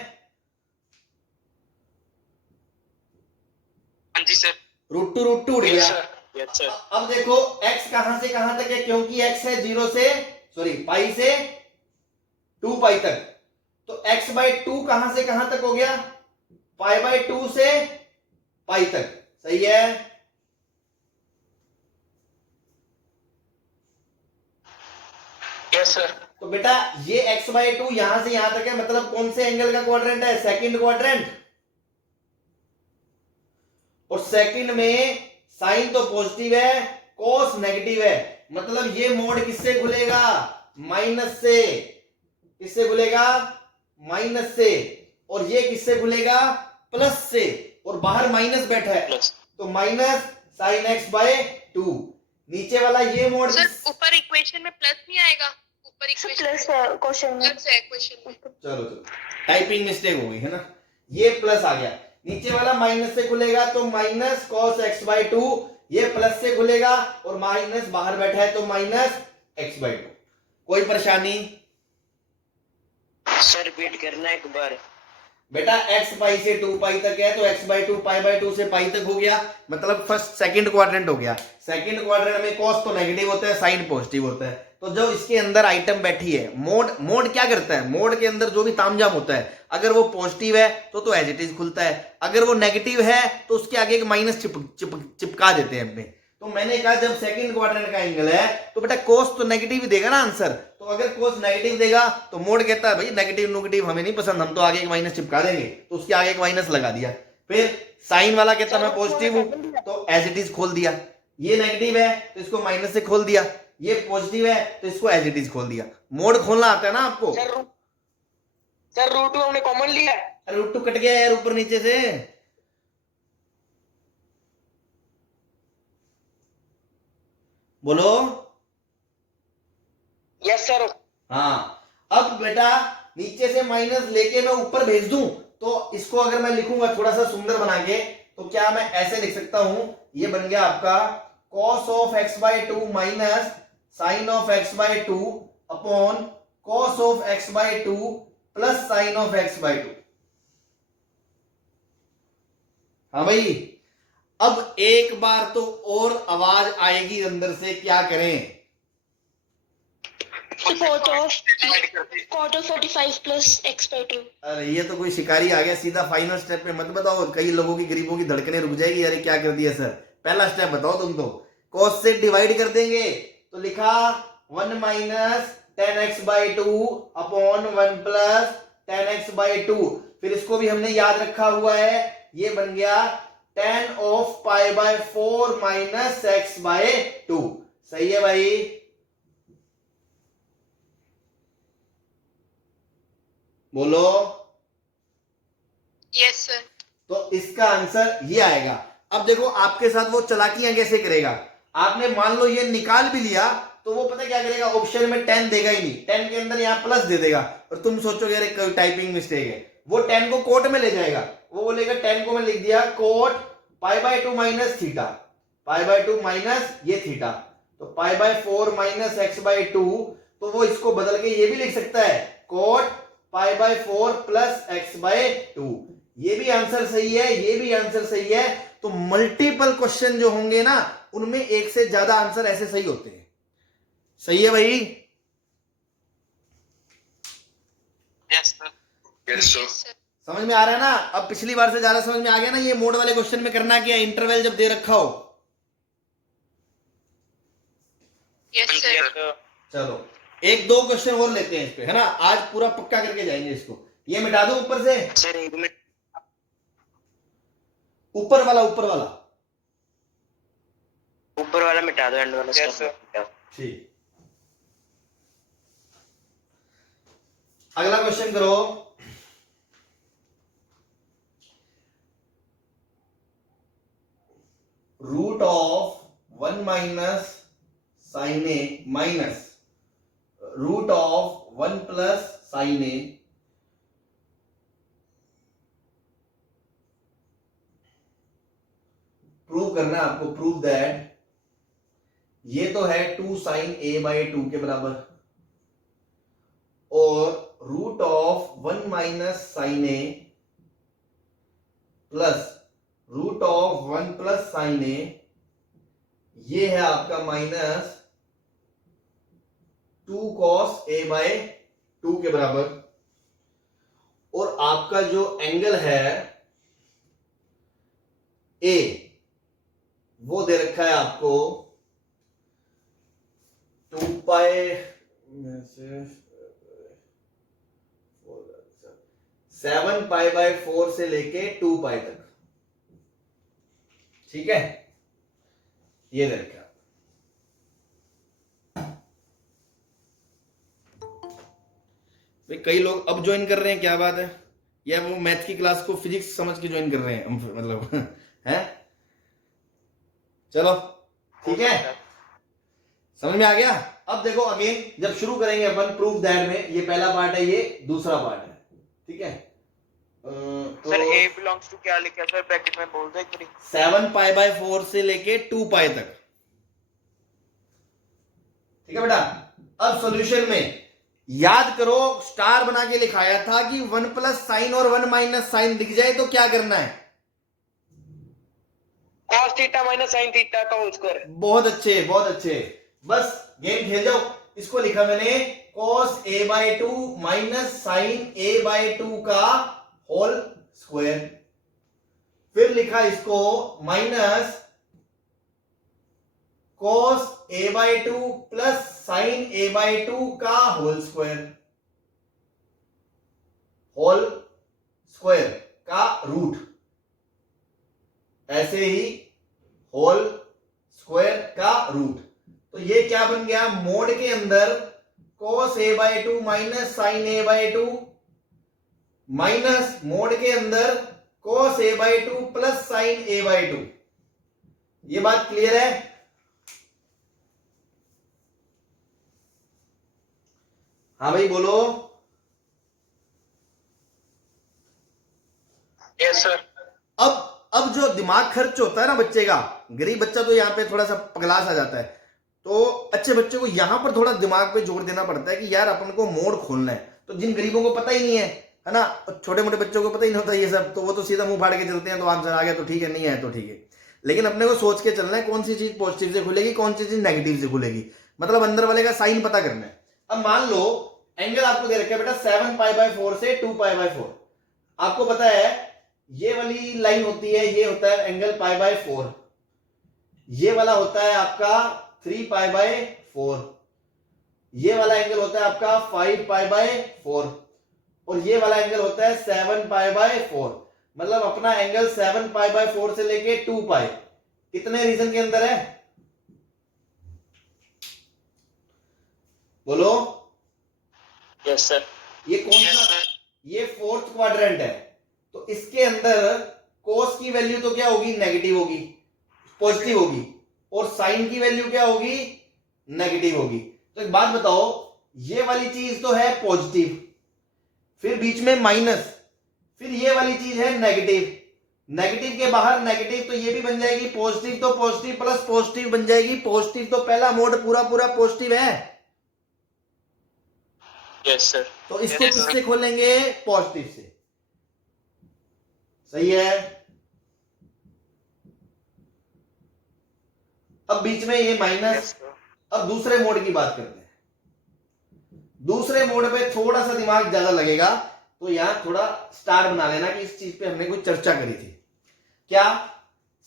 हाँ जी सर। √2 उड़ गया। Yes sir. yes sir अब देखो x कहां से कहां तक है, क्योंकि x है 0 से पाई से 2 पाई तक, तो x बाय 2 कहां से कहां तक हो गया? पाई बाय 2 से पाई तक। सही है, यस सर। तो बेटा ये x बाय 2 यहां से यहां तक है, मतलब कौन से एंगल का क्वाड्रेंट है? Second quadrant. और सेकंड में साइन तो पॉजिटिव है, कोस नेगेटिव है, मतलब ये मोड किससे खुलेगा? माइनस से। किससे खुलेगा? माइनस से। और ये किससे खुलेगा? प्लस से। और बाहर माइनस बैठा है प्लस। तो माइनस साइन एक्स बाय 2। नीचे वाला ये मोड सर ऊपर इक्वेशन में प्लस नहीं आएगा? ऊपर इक्वेशन प्लस है क्वेश्चन में। प्लस है क्वेश्चन में। चलो टाइपिंग मिस्टेक हो गई है ना, ये प्लस आ गया। नीचे वाला माइनस से खुलेगा तो माइनस कॉस एक्स बाय 2, ये प्लस से खुलेगा और माइनस बाहर बैठा है तो माइनस एक्स बाय 2। कोई परेशानी? सर रिपीट करना एक बार। बेटा x पाई से 2 पाई तक है तो x बाय 2 पाई बाय 2 से पाई तक हो गया, मतलब फर्स्ट सेकंड क्वाड्रेंट हो गया। सेकंड क्वाड्रेंट में cos तो नेगेटिव होता है, साइन पॉजिटिव होता है। तो जो इसके अंदर आइटम बैठी है मोड क्या करता है? मोड के अंदर जो भी तामझाम होता है, अगर वो पॉजिटिव है तो एज इट इज खुलता है, अगर वो नेगेटिव है तो उसके आगे एक माइनस चिपका देते हैं अपने। तो मैंने कहा जब सेकंड क्वाड्रेंट का एंगल है तो बेटा कोस तो नेगेटिव ही देगा ना आंसर, तो अगर कोस नेगेटिव देगा तो मोड कहता है भाई नेगेटिव नेगेटिव हमें नहीं पसंद, हम तो आगे एक माइनस चिपका देंगे, तो उसके आगे एक माइनस लगा दिया। फिर साइन वाला कहता मैं पॉजिटिव हूं तो एज इट इज खोल दिया, ये नेगेटिव है तो इसको माइनस से खोल दिया, ये पॉजिटिव है तो इसको एज इट इज खोल दिया। मोड खोलना आता है ना आपको। सर रूट 2 हमने कॉमन लिया है। अरे रूट 2 कट गया यार ऊपर नीचे से। बोलो। Yes sir. हाँ अब बेटा नीचे से माइनस लेके मैं ऊपर भेज दूं तो इसको अगर मैं लिखूंगा थोड़ा सा सुंदर बना के तो क्या मैं ऐसे लिख सकता हूं, ये बन गया आपका cos of x by 2 minus sine of x by 2 upon cos of x by 2 plus sine of x by 2। हाँ भाई अब एक बार तो और आवाज आएगी अंदर से, क्या करें? cot of 45 plus x by 2। अरे ये तो कोई शिकारी आ गया, सीधा फाइनल स्टेप पे मत बताओ, कई लोगों की गरीबों की धड़कनें रुक जाएगी, अरे क्या कर दिया सर। पहला स्टेप बताओ तुम तो। cos से डिवाइड कर देंगे तो लिखा 1 minus 10x by 2 upon 1 plus 10x by 2। फिर इसको भी हमने याद रखा हुआ है, ये बन गया 10 of pi by 4 minus x by 2। सही है भाई? बोलो। Yes sir. तो इसका आंसर ये आएगा। अब देखो आपके साथ वो चालाकियां कैसे करेगा। आपने मान लो ये निकाल भी लिया तो वो पता क्या करेगा, ऑप्शन में 10 देगा ही नहीं, 10 के अंदर यहां प्लस दे देगा और तुम सोचोगे अरे कोई टाइपिंग मिस्टेक है। वो 10 को कोट में ले जाएगा, वो बोलेगा 10 को मैं लिख दिया cot pi by 2 minus theta, pi by 2 minus ये थीटा, तो pi by 4 minus x by 2। तो वो इसको बदल के ये भी लिख सकता है cot pi by 4 plus x by 2। ये भी आंसर सही है, ये भी आंसर सही है। तो मल्टीपल क्वेश्चन जो होंगे ना उनमें एक से ज्यादा आंसर ऐसे सही होते हैं। सही है भाई? Yes sir. समझ में आ रहा है ना? अब पिछली बार से ज्यादा समझ में आ गया ना ये मोड वाले क्वेश्चन में करना क्या है, इंटरवल जब दे रखा हो। Yes sir. चलो एक दो क्वेश्चन और लेते हैं इस पे, है ना? आज पूरा पक्का करके जाएंगे इसको। ये मिटा दो ऊपर से, सर एक मिनट। ऊपर वाला ऊपर वाला ऊपर वाला मिटा दो, एंड वाला Yes, स्टॉप। ठीक। अगला क्वेश्चन करो। Root of 1 minus sine A minus root of 1 plus sine A prove करना है आपको। प्रूव दैट ये तो है 2 साइन ए बाई 2 के बराबर और root of 1 minus sine A plus root of 1 plus sine A, ये है आपका माइनस 2 कॉस ए बाय 2 के बराबर। और आपका जो एंगल है ए वो दे रखा है आपको 2 पाई 7 पाई बाय 4 से लेके 2 पाई तक। ठीक है, ये दे रखा। भाई कई लोग अब ज्वाइन कर रहे हैं, क्या बात है? या वो मैथ की क्लास को फिजिक्स समझ के ज्वाइन कर रहे हैं, मतलब है। चलो ठीक है, समझ में आ गया। अब देखो अगेन जब शुरू करेंगे अपन प्रूफ दैट में, ये पहला पार्ट है, ये दूसरा पार्ट है। ठीक है, तो सर a बिलोंग्स टू क्या लिखा सर ब्रैकेट में बोल दो एक बार। 7 पाई बाय 4 से लेके 2 पाई तक। ठीक है बेटा। अब सॉल्यूशन में याद करो, स्टार बना के लिखाया था कि 1 प्लस साइन और 1 माइनस साइन दिख जाए तो क्या करना है? cos theta minus sin theta का होल स्क्वायर। बहुत अच्छे, बहुत अच्छे। बस गेम खेल जाओ। इसको लिखा मैंने cos a by 2 minus sine a by 2 का होल स्क्वायर। फिर लिखा इसको minus cos a/2 plus sin a/2 का होल स्क्वायर का रूट, ऐसे ही होल स्क्वायर का रूट। तो ये क्या बन गया, मोड के अंदर cos a/2 minus sin a/2 minus mode के अंदर cos a/2 plus sin a/2। ये बात क्लियर है? हाँ भाई बोलो। Yes sir. अब जो दिमाग खर्च होता है ना बच्चे का, गरीब बच्चा तो यहाँ पे थोड़ा सा पगला सा जाता है, तो अच्छे बच्चे को यहां पर थोड़ा दिमाग पे जोर देना पड़ता है कि यार अपन को मोड खोलना है। तो जिन गरीबों को पता ही नहीं है ना, छोटे मोटे बच्चों को पता ही नहीं होता ये सब, तो वो तो सीधा मुंह फाड़ के चलते हैं, तो आंसर आ गया तो ठीक है, नहीं है तो ठीक है। लेकिन अपने को सोच के चलना है कौन सी चीज पॉजिटिव से खुलेगी, कौन सी चीज नेगेटिव से खुलेगी, मतलब अंदर वाले का साइन पता करना है। अब मान लो एंगल आपको दे रखा है बेटा 7π/4 से 2π/4। आपको पता है ये वाली लाइन होती है, ये होता है एंगल π/4, ये वाला होता है आपका 3π/4, ये वाला एंगल होता है आपका 5π/4 और ये वाला एंगल होता है 7π/4। मतलब अपना एंगल 7π/4 से लेके 2π कितने रीजन के अंदर है बोलो? Yes sir. ये कौन सा, ये फोर्थ क्वाड्रेंट है, तो इसके अंदर कोस की वैल्यू तो क्या होगी, नेगेटिव होगी, पॉजिटिव होगी, और साइन की वैल्यू क्या होगी, नेगेटिव होगी। तो एक बात बताओ, ये वाली चीज तो है पॉजिटिव, फिर बीच में माइनस, फिर ये वाली चीज है नेगेटिव, नेगेटिव के बाहर नेगेटिव, तो ये भी बन जाएगी पॉजिटिव, तो पॉजिटिव प्लस पॉजिटिव बन जाएगी पॉजिटिव, तो पहला मोड पूरा पूरा पॉजिटिव है। Yes sir. तो इसको किससे खोलेंगे, पॉजिटिव से। सही है। अब बीच में ये माइनस। अब दूसरे मोड की बात करते हैं। दूसरे मोड पे थोड़ा सा दिमाग ज्यादा लगेगा, तो यहां थोड़ा स्टार बना लेना कि इस चीज पे हमने कोई चर्चा करी थी। क्या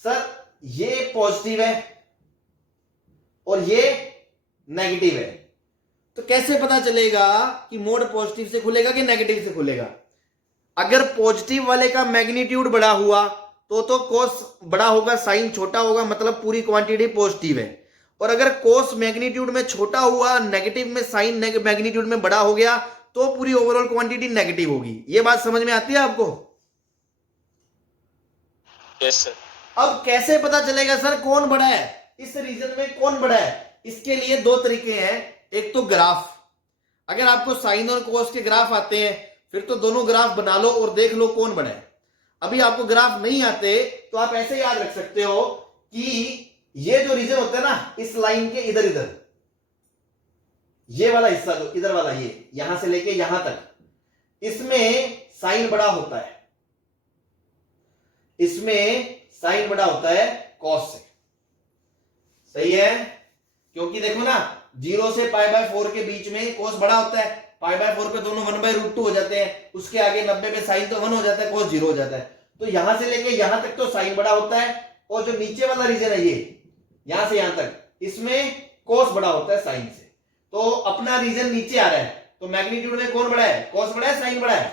सर, ये पॉजिटिव है और ये नेगेटिव है, तो कैसे पता चलेगा कि मोड पॉजिटिव से खुलेगा कि नेगेटिव से खुलेगा? अगर पॉजिटिव वाले का मैग्नीट्यूड बड़ा हुआ तो कोस बड़ा होगा, साइन छोटा होगा, मतलब पूरी क्वांटिटी पॉजिटिव है। और अगर कोस मैग्नीट्यूड में छोटा हुआ, नेगेटिव में साइन मैग्नीट्यूड में बड़ा हो गया, तो पूरी ओवरऑल क्वांटिटी नेगेटिव होगी। ये बात समझ में आती है आपको? Yes sir. अब कैसे पता चलेगा सर कौन बड़ा है, इस रीजन में कौन बड़ा है? इसके लिए दो तरीके हैं। एक तो ग्राफ, अगर आपको साइन और कोस के ग्राफ आते हैं फिर तो दोनों ग्राफ बना लो और देख लो कौन बड़ा है। अभी आपको ग्राफ नहीं आते तो आप ऐसे याद रख सकते हो कि ये जो रीजन होता है ना, इस लाइन के इधर इधर, ये वाला हिस्सा जो इधर वाला, ये यहां से लेके यहां तक, इसमें साइन बड़ा होता है, इसमें साइन बड़ा होता है कॉस से। सही है? क्योंकि देखो ना, 0 से π/4 के बीच में कोस बड़ा होता है, π/4 पे दोनों 1/√2 हो जाते हैं, उसके आगे 90 पे साइन तो 1 हो जाता है, कोस 0 हो जाता है। तो यहां से लेके यहां तक तो साइन बड़ा होता है, और जो नीचे वाला रीजन है ये यहां से यहां तक, इसमें कोस बड़ा होता है साइन से। तो अपना रीजन नीचे आ रहा है, तो मैग्नीट्यूड में कौन बड़ा है, कोस बड़ा है, साइन बड़ा है?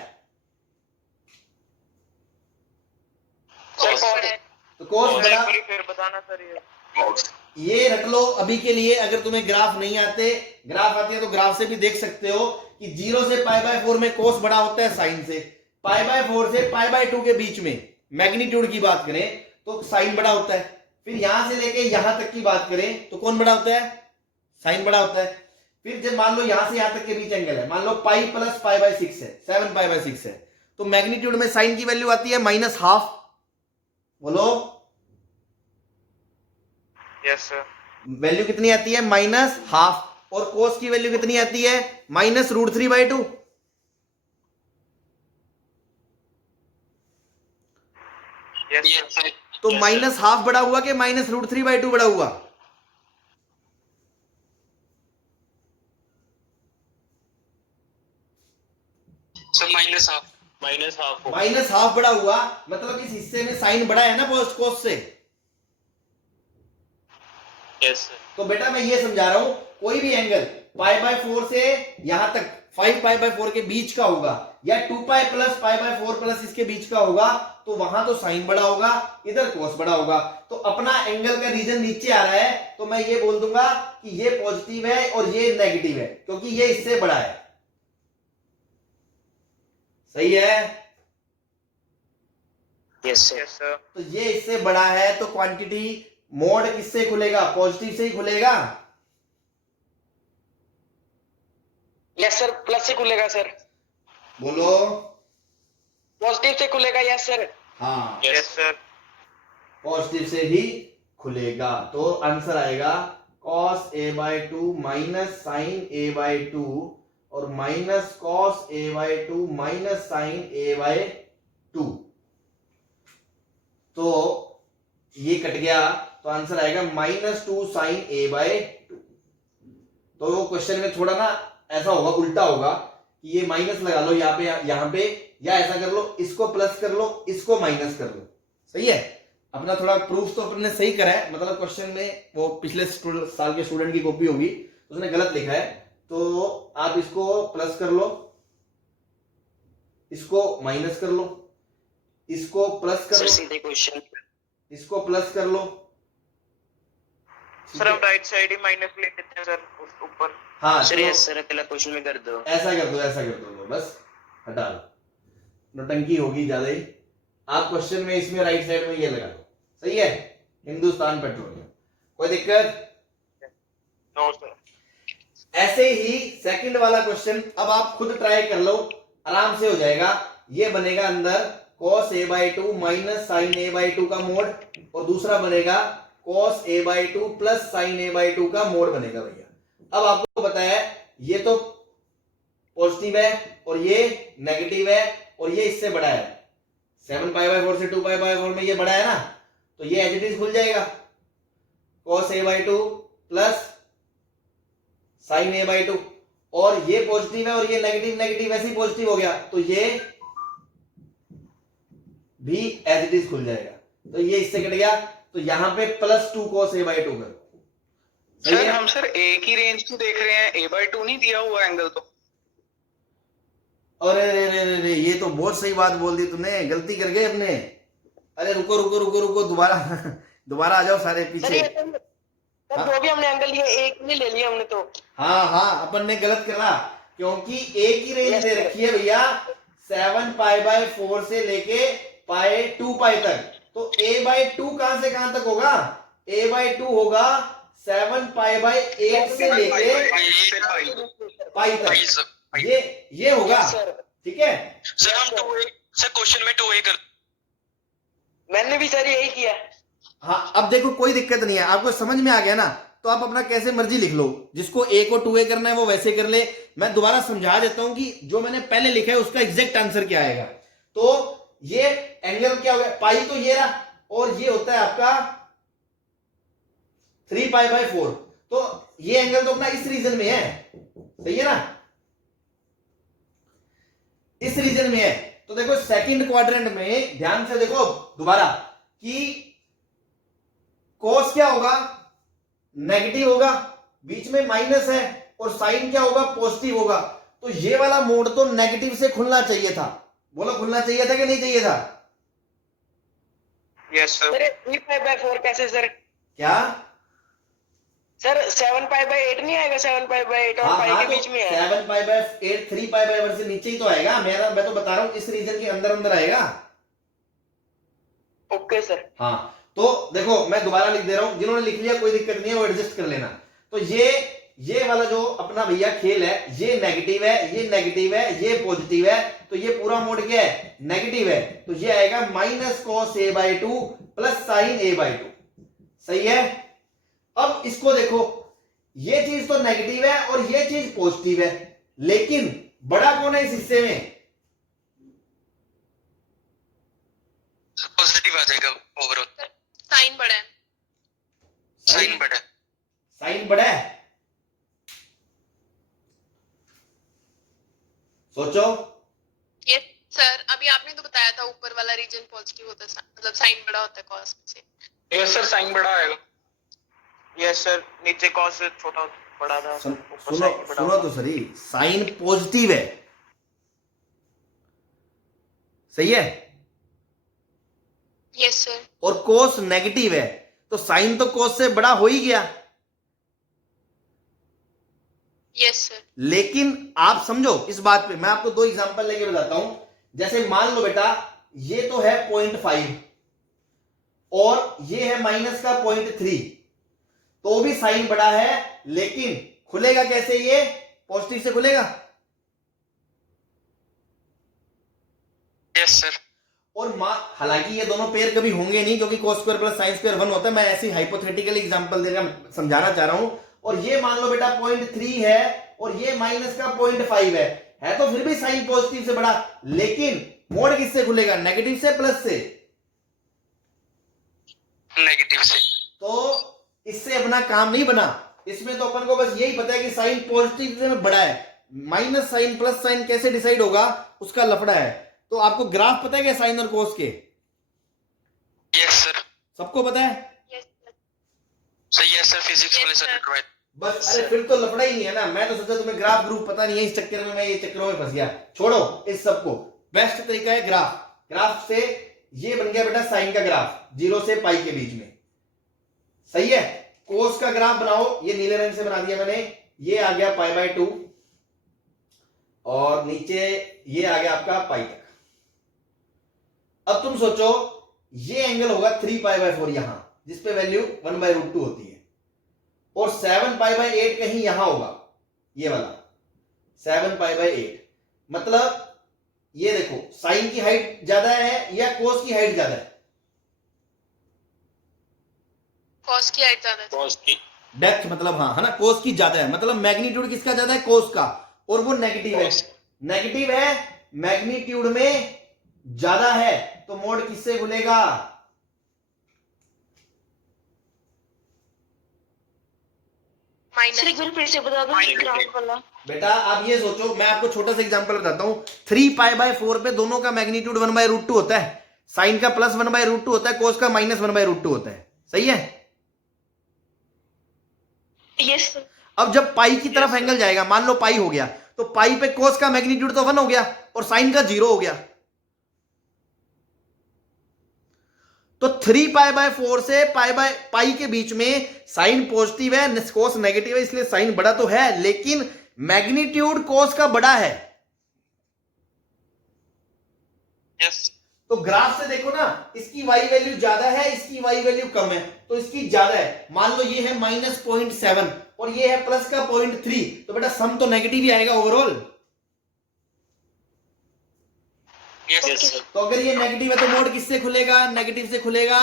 तो कोस बड़ा। फिर बताना सर। ये रख लो अभी के लिए। अगर तुम्हें ग्राफ नहीं आते, ग्राफ आते हैं तो ग्राफ से भी देख सकते हो कि 0 से π/4 में कोस बड़ा होता है साइन से, π/4 से π/2 के बीच में मैग्नीट्यूड की बात करें तो साइन बड़ा होता है। फिर यहां से लेके यहां तक की बात करें तो कौन बड़ा होता है, साइन बड़ा होता है। फिर जब मान लो यहां से यहां तक के बीच एंगल है, मान लो पाई प्लस π/6 है, 7π/6 है, तो मैग्नीट्यूड में साइन की वैल्यू आती है -12। बोलो यस सर। वैल्यू कितनी आती है, -12। और कोस की वैल्यू कितनी आती है, -√3/2। Yes sir. तो -12 बड़ा हुआ कि -√3/2 बड़ा हुआ? सर -12। -12 बड़ा हुआ, मतलब इस हिस्से में साइन बड़ा है ना कोस से। Yes sir. तो बेटा मैं ये समझा रहा हूं, कोई भी एंगल π/4 से यहां तक 5π/4 के बीच का होगा या 2π प्लस π/4 प्लस इसके बीच का होगा, तो वहां तो साइन बड़ा होगा, इधर कोस बड़ा होगा। तो अपना एंगल का रीजन नीचे आ रहा है, तो मैं ये बोल दूंगा कि ये पॉजिटिव है और ये नेगेटिव है, क्योंकि ये इससे बड़ा है। सही है? Yes sir. तो ये इससे बड़ा है, तो क्वांटिटी मोड किससे खुलेगा? पॉजिटिव से ही खुलेगा। यस सर, प्लस से खुलेगा सर, बोलो। पॉजिटिव से खुलेगा। Yes sir. हाँ, यस सर। पॉजिटिव से ही खुलेगा। तो आंसर आएगा cos a/2 minus sin a/2 और minus cos a/2 minus sin a/2। तो ये कट गया, तो आंसर आएगा -2 sin a/2। तो क्वेश्चन में थोड़ा ना ऐसा होगा, उल्टा होगा कि ये माइनस लगा लो यहाँ पे, या ऐसा कर लो, इसको प्लस कर लो, इसको माइनस कर लो। सही है? अपना थोड़ा प्रूफ तो अपने सही करा है, मतलब क्वेश्चन में वो पिछले साल के स्टूडेंट की कॉपी होगी, उसने गलत लिखा है, तो आप इसको प्लस कर लो, इसको माइनस कर लो, इसको प्लस कर सर लो, सीधे क्वेश्चन इसको प्लस कर लो। सर हम राइट साइड ही माइनस ले लेते हैं सर ऊपर। हाँ सर चलो, यस सर, अकेला क्वेश्चन में कर दो। ऐसा कर दो, ऐसा कर दो, बस हटा लो, नौटंकी होगी ज्यादा ही। आप क्वेश्चन में इसमें राइट साइड में ये लगा दो। सही है? हिंदुस्तान पेट्रोलियम। कोई दिक्कत? No sir. ऐसे ही सेकंड वाला क्वेश्चन अब आप खुद ट्राई कर लो, आराम से हो जाएगा। ये बनेगा अंदर cos a/2 minus sin a/2 का मोड, और दूसरा बनेगा cos a/2 plus sin a/2 का मोड बनेगा भैया। अब आपको पता है ये तो पॉजिटिव है और ये नेगेटिव है, और ये इससे बड़ा है। 7π/4 से 2π/4 में ये बड़ा है ना, तो ये एज इट इज खुल जाएगा, cos a/2 plus sin a/2, और ये पॉजिटिव है और ये नेगेटिव, नेगेटिव ऐसे ही पॉजिटिव हो गया, तो ये भी एज इट इज खुल जाएगा। तो ये इससे कट गया, तो यहां पे +2 cos a/2 कर। सर हम सर एक ही रेंज की देख रहे हैं, a/2 नहीं दिया हुआ एंगल तो। अरे रे रे रे रे, ये तो बहुत सही बात बोल दी तुमने, गलती कर गए अपने। अरे रुको रुको रुको रुको, दोबारा दोबारा आ जाओ सारे सर पीछे। ये सर जो भी हमने एंगल लिया एक ही ले लिया हमने तो। हाँ हाँ, अपन ने गलत करा, क्योंकि एक ही रेंज दे रखी है भैया, 7π/4 से लेके 2π तक। तो a/2 कहां से कहां तक होगा? a/2 होगा 7π/8 से लेके पाई तक, ये होगा। ठीक है? सर हम 2a, सर क्वेश्चन में 2a कर। मैंने भी सर यही किया। हाँ, अब देखो कोई दिक्कत नहीं है, आपको समझ में आ गया ना, तो आप अपना कैसे मर्जी लिख लो, जिसको a को 2a करना है वो वैसे कर ले। मैं दोबारा समझा देता हूं कि जो मैंने पहले लिखा है उसका एग्जैक्ट आंसर क्या आएगा। तो ये एंगल क्या हो गया? पाई तो ये रहा, और ये होता है आपका 3π/4। तो ये एंगल तो अपना इस रीजन में है, सही है ना? इस रीजन में है। तो देखो सेकंड क्वाड्रेंट में ध्यान से देखो दोबारा कि cos क्या होगा? नेगेटिव होगा, बीच में माइनस है, और साइन क्या होगा? पॉजिटिव होगा। तो ये वाला मोड तो नेगेटिव से खुलना चाहिए था। बोलो, खुलना चाहिए था कि नहीं चाहिए था? Yes sir. सर 3π/4 कैसे सर? क्या? सर 7π/8 नहीं आएगा? 7π/8 और पाई के बीच में है। 7π/8 3π/4 से नीचे ही तो आएगा। मैं तो बता रहा हूं इस रीजन के अंदर अंदर आएगा। Okay sir. हाँ, तो देखो मैं दोबारा लिख दे रहा हूं, जिन्होंने लिख लिया कोई दिक्कत नहीं है, वो एडजस्ट कर लेना। तो ये वाला जो अपना भैया खेल है, ये नेगेटिव है, ये नेगेटिव है, ये पॉजिटिव है, तो ये पूरा मोड क्या है? नेगेटिव है। तो ये आएगा -cos a/2 plus sin a/2। सही है? अब इसको देखो, ये चीज तो नेगेटिव है और ये चीज पॉजिटिव है, लेकिन बड़ा कौन है इस हिस्से में? पॉजिटिव आ जाएगा ओवरऑल। साइन बड़ा है। साइन बड़ा है। साइन बड़ा है। सोचो। ये सर अभी आपने तो बताया था ऊपर वाला रीजन पॉजिटिव होता है, मतलब साइन बड़ा होता है कॉस में से। यस सर, साइन बड़ा आएगा। यस सर, नीचे कॉस छोटा बड़ा था, ऊपर सुनो sin बड़ा सुनो तो सही, साइन पॉजिटिव है, सही है, यस सर। और कोस नेगेटिव है, तो साइन तो कोस से बड़ा हो ही गया। Yes sir. लेकिन आप समझो इस बात पे, मैं आपको दो एग्जांपल लेके बताता हूं। जैसे मान लो बेटा, ये तो है 0.5 और ये है माइनस का 0.3, तो भी साइन बड़ा है, लेकिन खुलेगा कैसे? ये पॉजिटिव से खुलेगा। Yes sir. और हालांकि ये दोनों पेयर कभी होंगे नहीं, क्योंकि cos square plus sine square 1 होता है। मैं ऐसी हाइपोथेटिकल एग्जांपल देकर समझाना चाह रहा हूं। और ये मान लो बेटा 0.3 है और ये माइनस का 0.5 है तो फिर भी साइन पॉजिटिव से बड़ा, लेकिन मोड किससे खुलेगा? नेगेटिव से, प्लस से? नेगेटिव से। तो इससे अपना काम नहीं बना। इसमें तो अपन को बस यही पता है कि साइन पॉजिटिव से बड़ा है, माइनस साइन प्लस साइन कैसे डिसाइड होगा उसका लफड़ा है। तो आपको ग्राफ पता है क्या साइन और कोस के? Yes sir. सबको पता है? Yes sir. सही है सर, फिजिक्स वाले सर ने करवाया। बस, अरे फिर तो लफड़ा ही नहीं है ना। मैं तो सोचा तुम्हें ग्राफ ग्रुप पता नहीं है, इस चक्कर में मैं ये चक्करों में फंस गया। छोड़ो इस सबको, बेस्ट तरीका है ग्राफ। ग्राफ से ये बन गया बेटा साइन का ग्राफ, 0 से पाई के बीच में, सही है। कोस का ग्राफ बनाओ, ये नीले रंग से बना दिया मैंने, ये आ गया π/2 और नीचे ये आ गया आपका पाई तक। अब तुम सोचो, ये एंगल होगा 3π/4 यहां, जिसपे वैल्यू 1/√2 होती है, और 7π/8 कहीं यहां होगा, ये वाला 7π/8। मतलब ये देखो, साइन की हाइट ज्यादा है या कोस की हाइट ज्यादा है? कॉस की हाइट ज्यादा है। कॉस की। डेप्थ मतलब, हाँ है ना, कोस की ज्यादा है। मतलब मैग्नीट्यूड किसका ज्यादा है? कोस का, और वो नेगेटिव है। नेगेटिव है, मैग्नीट्यूड में ज्यादा है, तो मोड किससे खुलेगा? सर एक बार फिर से बता दो ग्राफ वाला। बेटा आप ये सोचो, मैं आपको छोटा सा एग्जांपल बताता हूं। 3π/4 पे दोनों का मैग्नीट्यूड 1/√2 होता है, साइन का प्लस 1/√2 होता है, कोस का माइनस 1/√2 होता है, सही है। Yes sir. अब जब पाई की तरफ एंगल जाएगा, मान लो पाई हो गया, तो पाई पे कोस का मैग्नीट्यूड तो 1 हो गया और साइन का 0 हो गया। तो 3π/4 से पाई के बीच में साइन पॉजिटिव है, कोस नेगेटिव है, इसलिए साइन बड़ा तो है, लेकिन मैग्नीट्यूड कोस का बड़ा है। यस। तो ग्राफ से देखो ना, इसकी वाई वैल्यू ज्यादा है, इसकी वाई वैल्यू कम है, तो इसकी ज्यादा है। मान लो ये है -0.7 और ये है प्लस का 0.3, तो बेटा सम तो नेगेटिव ही आएगा ओवरऑल। Yes sir. तो अगर ये नेगेटिव है तो मोड किससे खुलेगा? नेगेटिव से खुलेगा।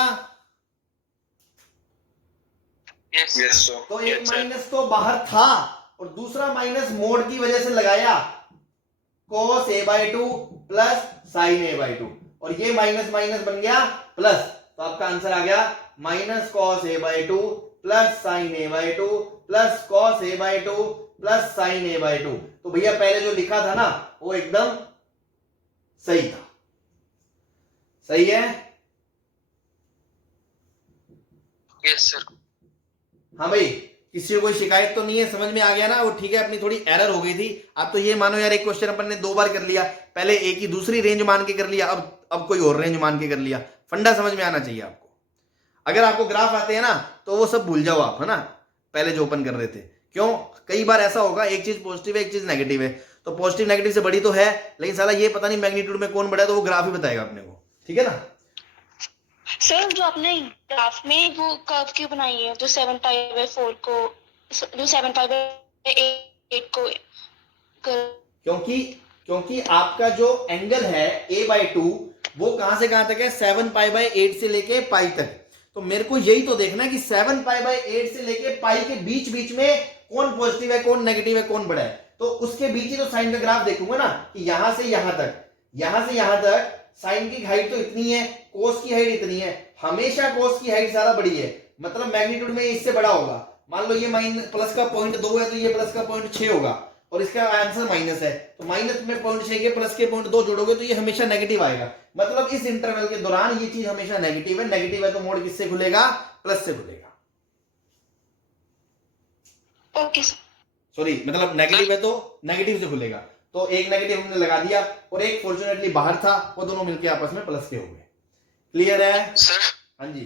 Yes sir. तो एक माइनस तो बाहर था और दूसरा माइनस मोड की वजह से लगाया, cos a/2 plus sin a/2, और ये माइनस माइनस बन गया प्लस, तो आपका आंसर आ गया -cos a/2 plus sin a/2 plus cos a/2 plus sin a/2। तो भैया पहले जो लिखा था ना वो एकदम सही था, सही है। Yes sir. हाँ भाई, किसी को कोई शिकायत तो नहीं है? समझ में आ गया ना? वो ठीक है, अपनी थोड़ी एरर हो गई थी। आप तो ये मानो यार, एक क्वेश्चन अपन ने 2 बार कर लिया, पहले एक ही दूसरी रेंज मान के कर लिया, अब कोई और रेंज मान के कर लिया। फंडा समझ में आना चाहिए आपको। अगर आपको ग्राफ आते हैं ना तो वो सब भूल जाओ आप, है ना, पहले जो ओपन कर रहे थे। क्यों? कई बार ऐसा होगा, एक चीज पॉजिटिव है एक चीज नेगेटिव है, तो पॉजिटिव नेगेटिव से बड़ी तो है, लेकिन साला ये पता नहीं मैग्नीट्यूड में कौन बड़ा है, तो वो ग्राफ ही बताएगा अपने को, ठीक है ना। सर जो आपने ग्राफ में वो कर्व क्यों बनाई है, जो 7π/4 को, जो 7π/8 को क्योंकि आपका जो एंगल है a/2 वो कहां से कहां तक है? 7π/8 से लेके पाई तक। तो मेरे को यही तो देखना है कि 7π/8 से लेके पाई के बीच बीच में कौन पॉजिटिव है कौन नेगेटिव है कौन बड़ा है। तो उसके बीच ही तो साइन का ग्राफ देखूंगा ना, कि यहां से यहां तक साइन की हाइट तो इतनी है, कोस की हाइट इतनी है, हमेशा कोस की हाइट ज्यादा बड़ी है, मतलब मैग्नीट्यूड में इससे बड़ा होगा। मान लो ये प्लस का 0.2 है तो ये प्लस का 0.6 होगा, और इसका आंसर माइनस है, तो माइनस में 0.6 के प्लस के 0.2 जोड़ोगे तो ये हमेशा नेगेटिव आएगा। मतलब इस इंटरवल के दौरान ये चीज हमेशा नेगेटिव है। नेगेटिव है तो मोड किससे खुलेगा? प्लस से खुलेगा। Okay sir. सॉरी मतलब नेगेटिव है तो नेगेटिव से खुलेगा, तो एक नेगेटिव हमने लगा दिया और एक फॉर्चुनेटली बाहर था, वो दोनों मिलके आपस में प्लस के हो गए। क्लियर है? सर हाँ जी।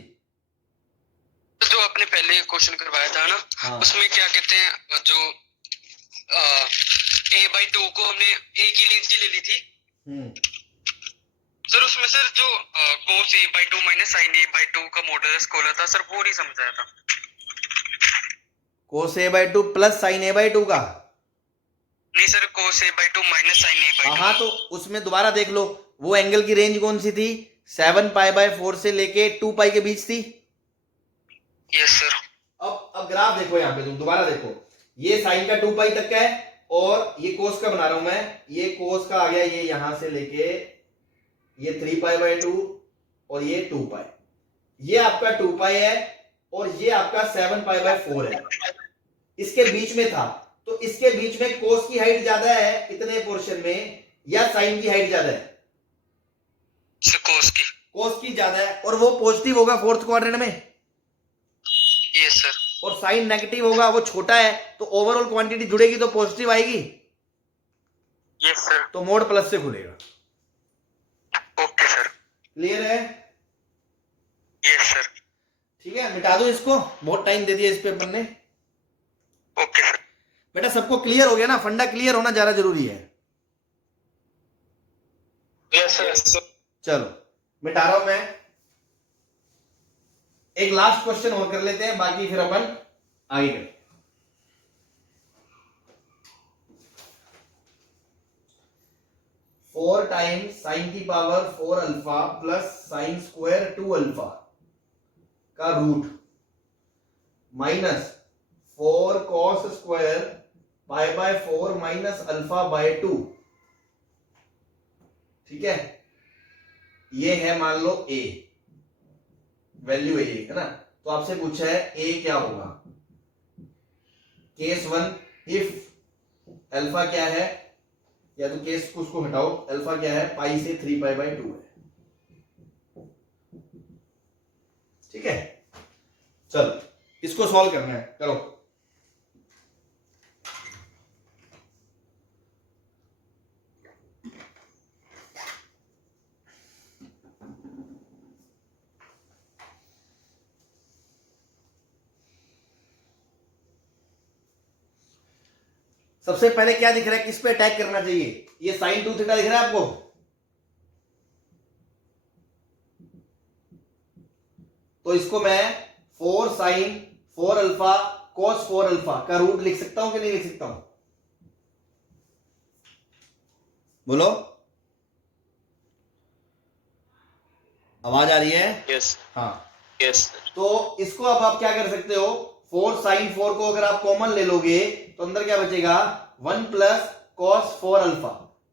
जो आपने पहले क्वेश्चन करवाया था ना, हाँ। उसमें क्या कहते हैं, जो a/2 को हमने a की रेंज की ले ली थी सर, उसमें सर जो cos a/2 minus sin a/2 का मॉडुलस खोला था सर, वो नहीं समझाया था। cos a/2 plus sin a/2 का? नहीं sir, cos a/2 minus sin a/2। हाँ, तो उसमें दोबारा देख लो, वो एंगल की रेंज कौन सी थी? 7π/4 से लेके 2π के बीच थी। Yes sir. अब ग्राफ देखो, यहाँ पे तुम दोबारा देखो, ये साइन का 2π तक का है और ये कोस का बना रहा हूं मैं, ये कोस का आ गया, ये यहां से लेके ये 3π/2 और ये 2π, ये आपका 2π है और ये आपका 7π/4 है, इसके बीच में था। तो इसके बीच में कोस की हाइट ज्यादा है इतने पोर्शन में या साइन की हाइट ज्यादा है? कोस की ज्यादा है, और वो पॉजिटिव होगा फोर्थ क्वाड्रेंट में। Yes sir. और साइन नेगेटिव होगा, वो छोटा है, तो ओवरऑल क्वांटिटी जुड़ेगी तो पॉजिटिव आएगी। Yes sir. तो मोड प्लस से खुलेगा। Okay sir. क्लियर है? Yes sir. ठीक है, मिटा दो इसको, बहुत टाइम दे दिया इस पे अपन ने। Okay sir. बेटा सबको क्लियर हो गया ना? फंडा क्लियर होना ज्यादा जरूरी है। Yes sir. चलो मिटा रहा हूं मैं, एक लास्ट क्वेश्चन और कर लेते हैं, बाकी फिर अपन आगे करें। फोर टाइम्स साइन की power 4 alpha plus sine square 2 alpha का root minus 4 cos square π/4 minus अल्फा/2। ठीक है, ये है मान लो a, वैल्यू a है ना। तो आपसे पूछा है a क्या होगा। केस 1 इफ अल्फा क्या है, या तो केस उसको हटाओ, अल्फा क्या है, पाई से 3π/2 है। ठीक है, चलो इसको सॉल्व करना है, करो। सबसे पहले क्या दिख रहा है, किस पे अटैक करना चाहिए? ये साइन 2 थीटा दिख रहा है आपको? तो इसको मैं 4 साइन 4 अल्फा कॉस 4 अल्फा का रूट लिख सकता हूं कि नहीं लिख सकता हूं? बोलो, आवाज आ रही है? यस। हाँ। यस। तो इसको अब आप क्या कर सकते हो, 4 साइन 4 को अगर आप कॉमन ले लोगे तो अंदर क्या बचेगा, 1 प्लस कॉस 4 अल्फा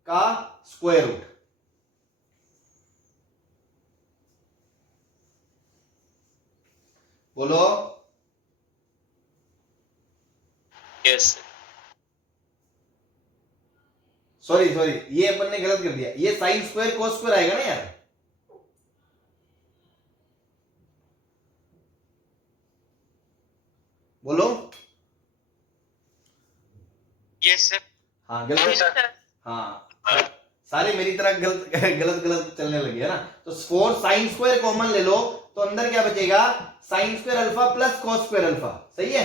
का स्क्वायर रूट। बोलो। यस। सॉरी ये अपन ने गलत कर दिया, ये साइन स्क्वायर कॉस स्क्वायर आएगा ना यार। बोलो। Yes sir. हाँ गलत, हाँ सारे मेरी तरह गलत गलत गलत चलने लगे है ना। तो 4 साइन स्क्वायर कॉमन ले लो तो अंदर क्या बचेगा, sine square alpha plus cos square alpha. सही है,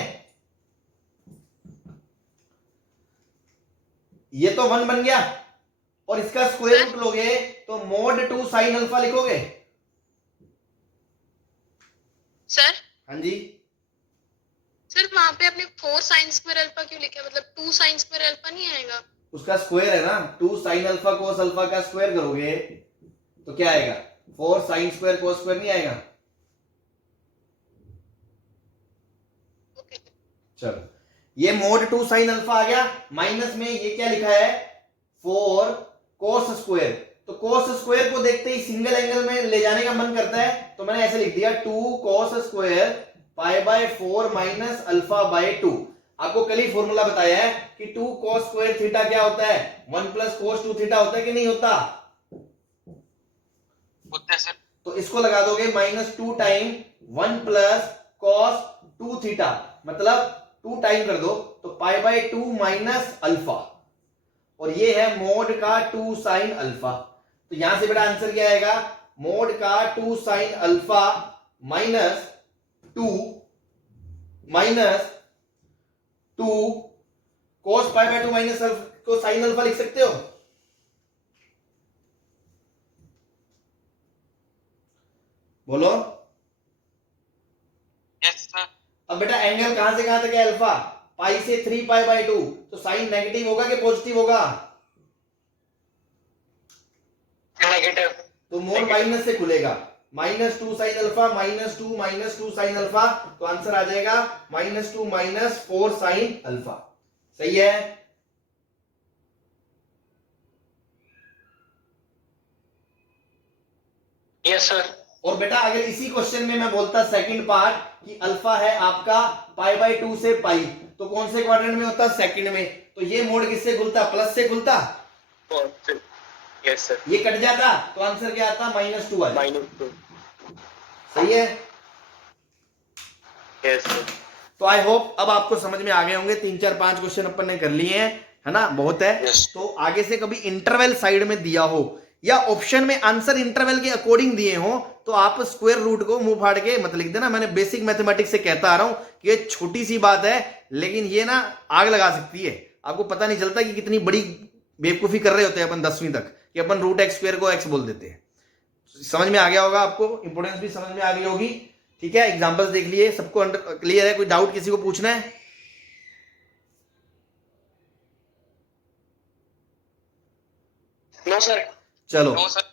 ये तो 1 बन गया, और इसका स्क्वायर रूट लोगे तो मोड 2 साइन अल्फा लिखोगे। सर हाँ जी, सर वहां पे आपने 4 साइन स्क्वायर अल्फा क्यों लिखा है, मतलब 2 साइन स्क्वायर अल्फा नहीं आएगा? उसका स्क्वायर है ना, 2 साइन अल्फा कोस अल्फा का स्क्वायर करोगे तो क्या आएगा, 4 साइन स्क्वायर कोस स्क्वायर नहीं आएगा। ओके। चलो ये मोड 2 साइन अल्फा आ गया, माइनस में ये क्या लिखा है, 4 कोस स्क्वायर। तो कोस स्क्वायर को देखते ही सिंगल एंगल में ले जाने का मन करता है, तो मैंने ऐसे लिख दिया 2 कोस स्क्वायर π/4 माइनस अल्फा/2। आपको कल ही फॉर्मूला बताया है कि 2 cos स्क्वायर थीटा क्या होता है, 1 प्लस cos 2 थीटा होता है कि नहीं होता? होता है सर। तो इसको लगा दोगे -2 टाइम 1 प्लस cos 2 थीटा, मतलब 2 टाइम कर दो तो पाई बाय 2 माइनस अल्फा, और ये है मोड का 2 साइन अल्फा। तो यहां से बेटा आंसर क्या आएगा, मोड का 2 sine alpha minus 2 cos pi by 2 minus alpha को साइन अल्फा लिख सकते हो। बोलो। Yes sir. अब बेटा एंगल कहां से कहां तक है अल्फा, पाई से 3 पाई बाय 2, तो साइन नेगेटिव होगा कि पॉजिटिव होगा, नेगेटिव। तो मोड माइनस से खुलेगा, -2 साइन अल्फा -2 साइन अल्फा, तो आंसर आ जाएगा -2 -4 साइन अल्फा। सही है। Yes sir. और बेटा अगर इसी क्वेश्चन में मैं बोलता सेकंड पार्ट कि अल्फा है आपका पाई बाय 2 से पाई, तो कौन से क्वाड्रेंट में होता, सेकंड में, तो ये मोड किससे खुलता, प्लस से खुलता, यस सर। ये कट जाता, तो आंसर क्या आता, -2 आ जाता। -2। सही है। Yes sir. तो आई होप अब आपको समझ में आ गए होंगे, 3 4 5 क्वेश्चन अपन ने कर लिए हैं, है ना, बहुत है। Yes. तो आगे से कभी इंटरवल साइड में दिया हो या ऑप्शन में आंसर इंटरवल के अकॉर्डिंग दिए हो, तो आप स्क्वायर रूट को मुंह फाड़ के मत लिख देना। मैंने बेसिक मैथमेटिक्स से कहता आ रहा हूं कि ये छोटी सी बात है, लेकिन ये ना आग लगा सकती है, आपको पता नहीं चलता कि कितनी बड़ी बेवकूफी कर रहे होते हैं अपन 10वीं तक, कि अपन रूट एक्स स्क्वायर को एक्स बोल देते हैं। समझ में आ गया होगा आपको, इंपोर्टेंस भी समझ में आ गई होगी। ठीक है, एग्जांपल्स देख लिए, सबको क्लियर है, कोई डाउट किसी को पूछना है? No sir. चलो नो सर।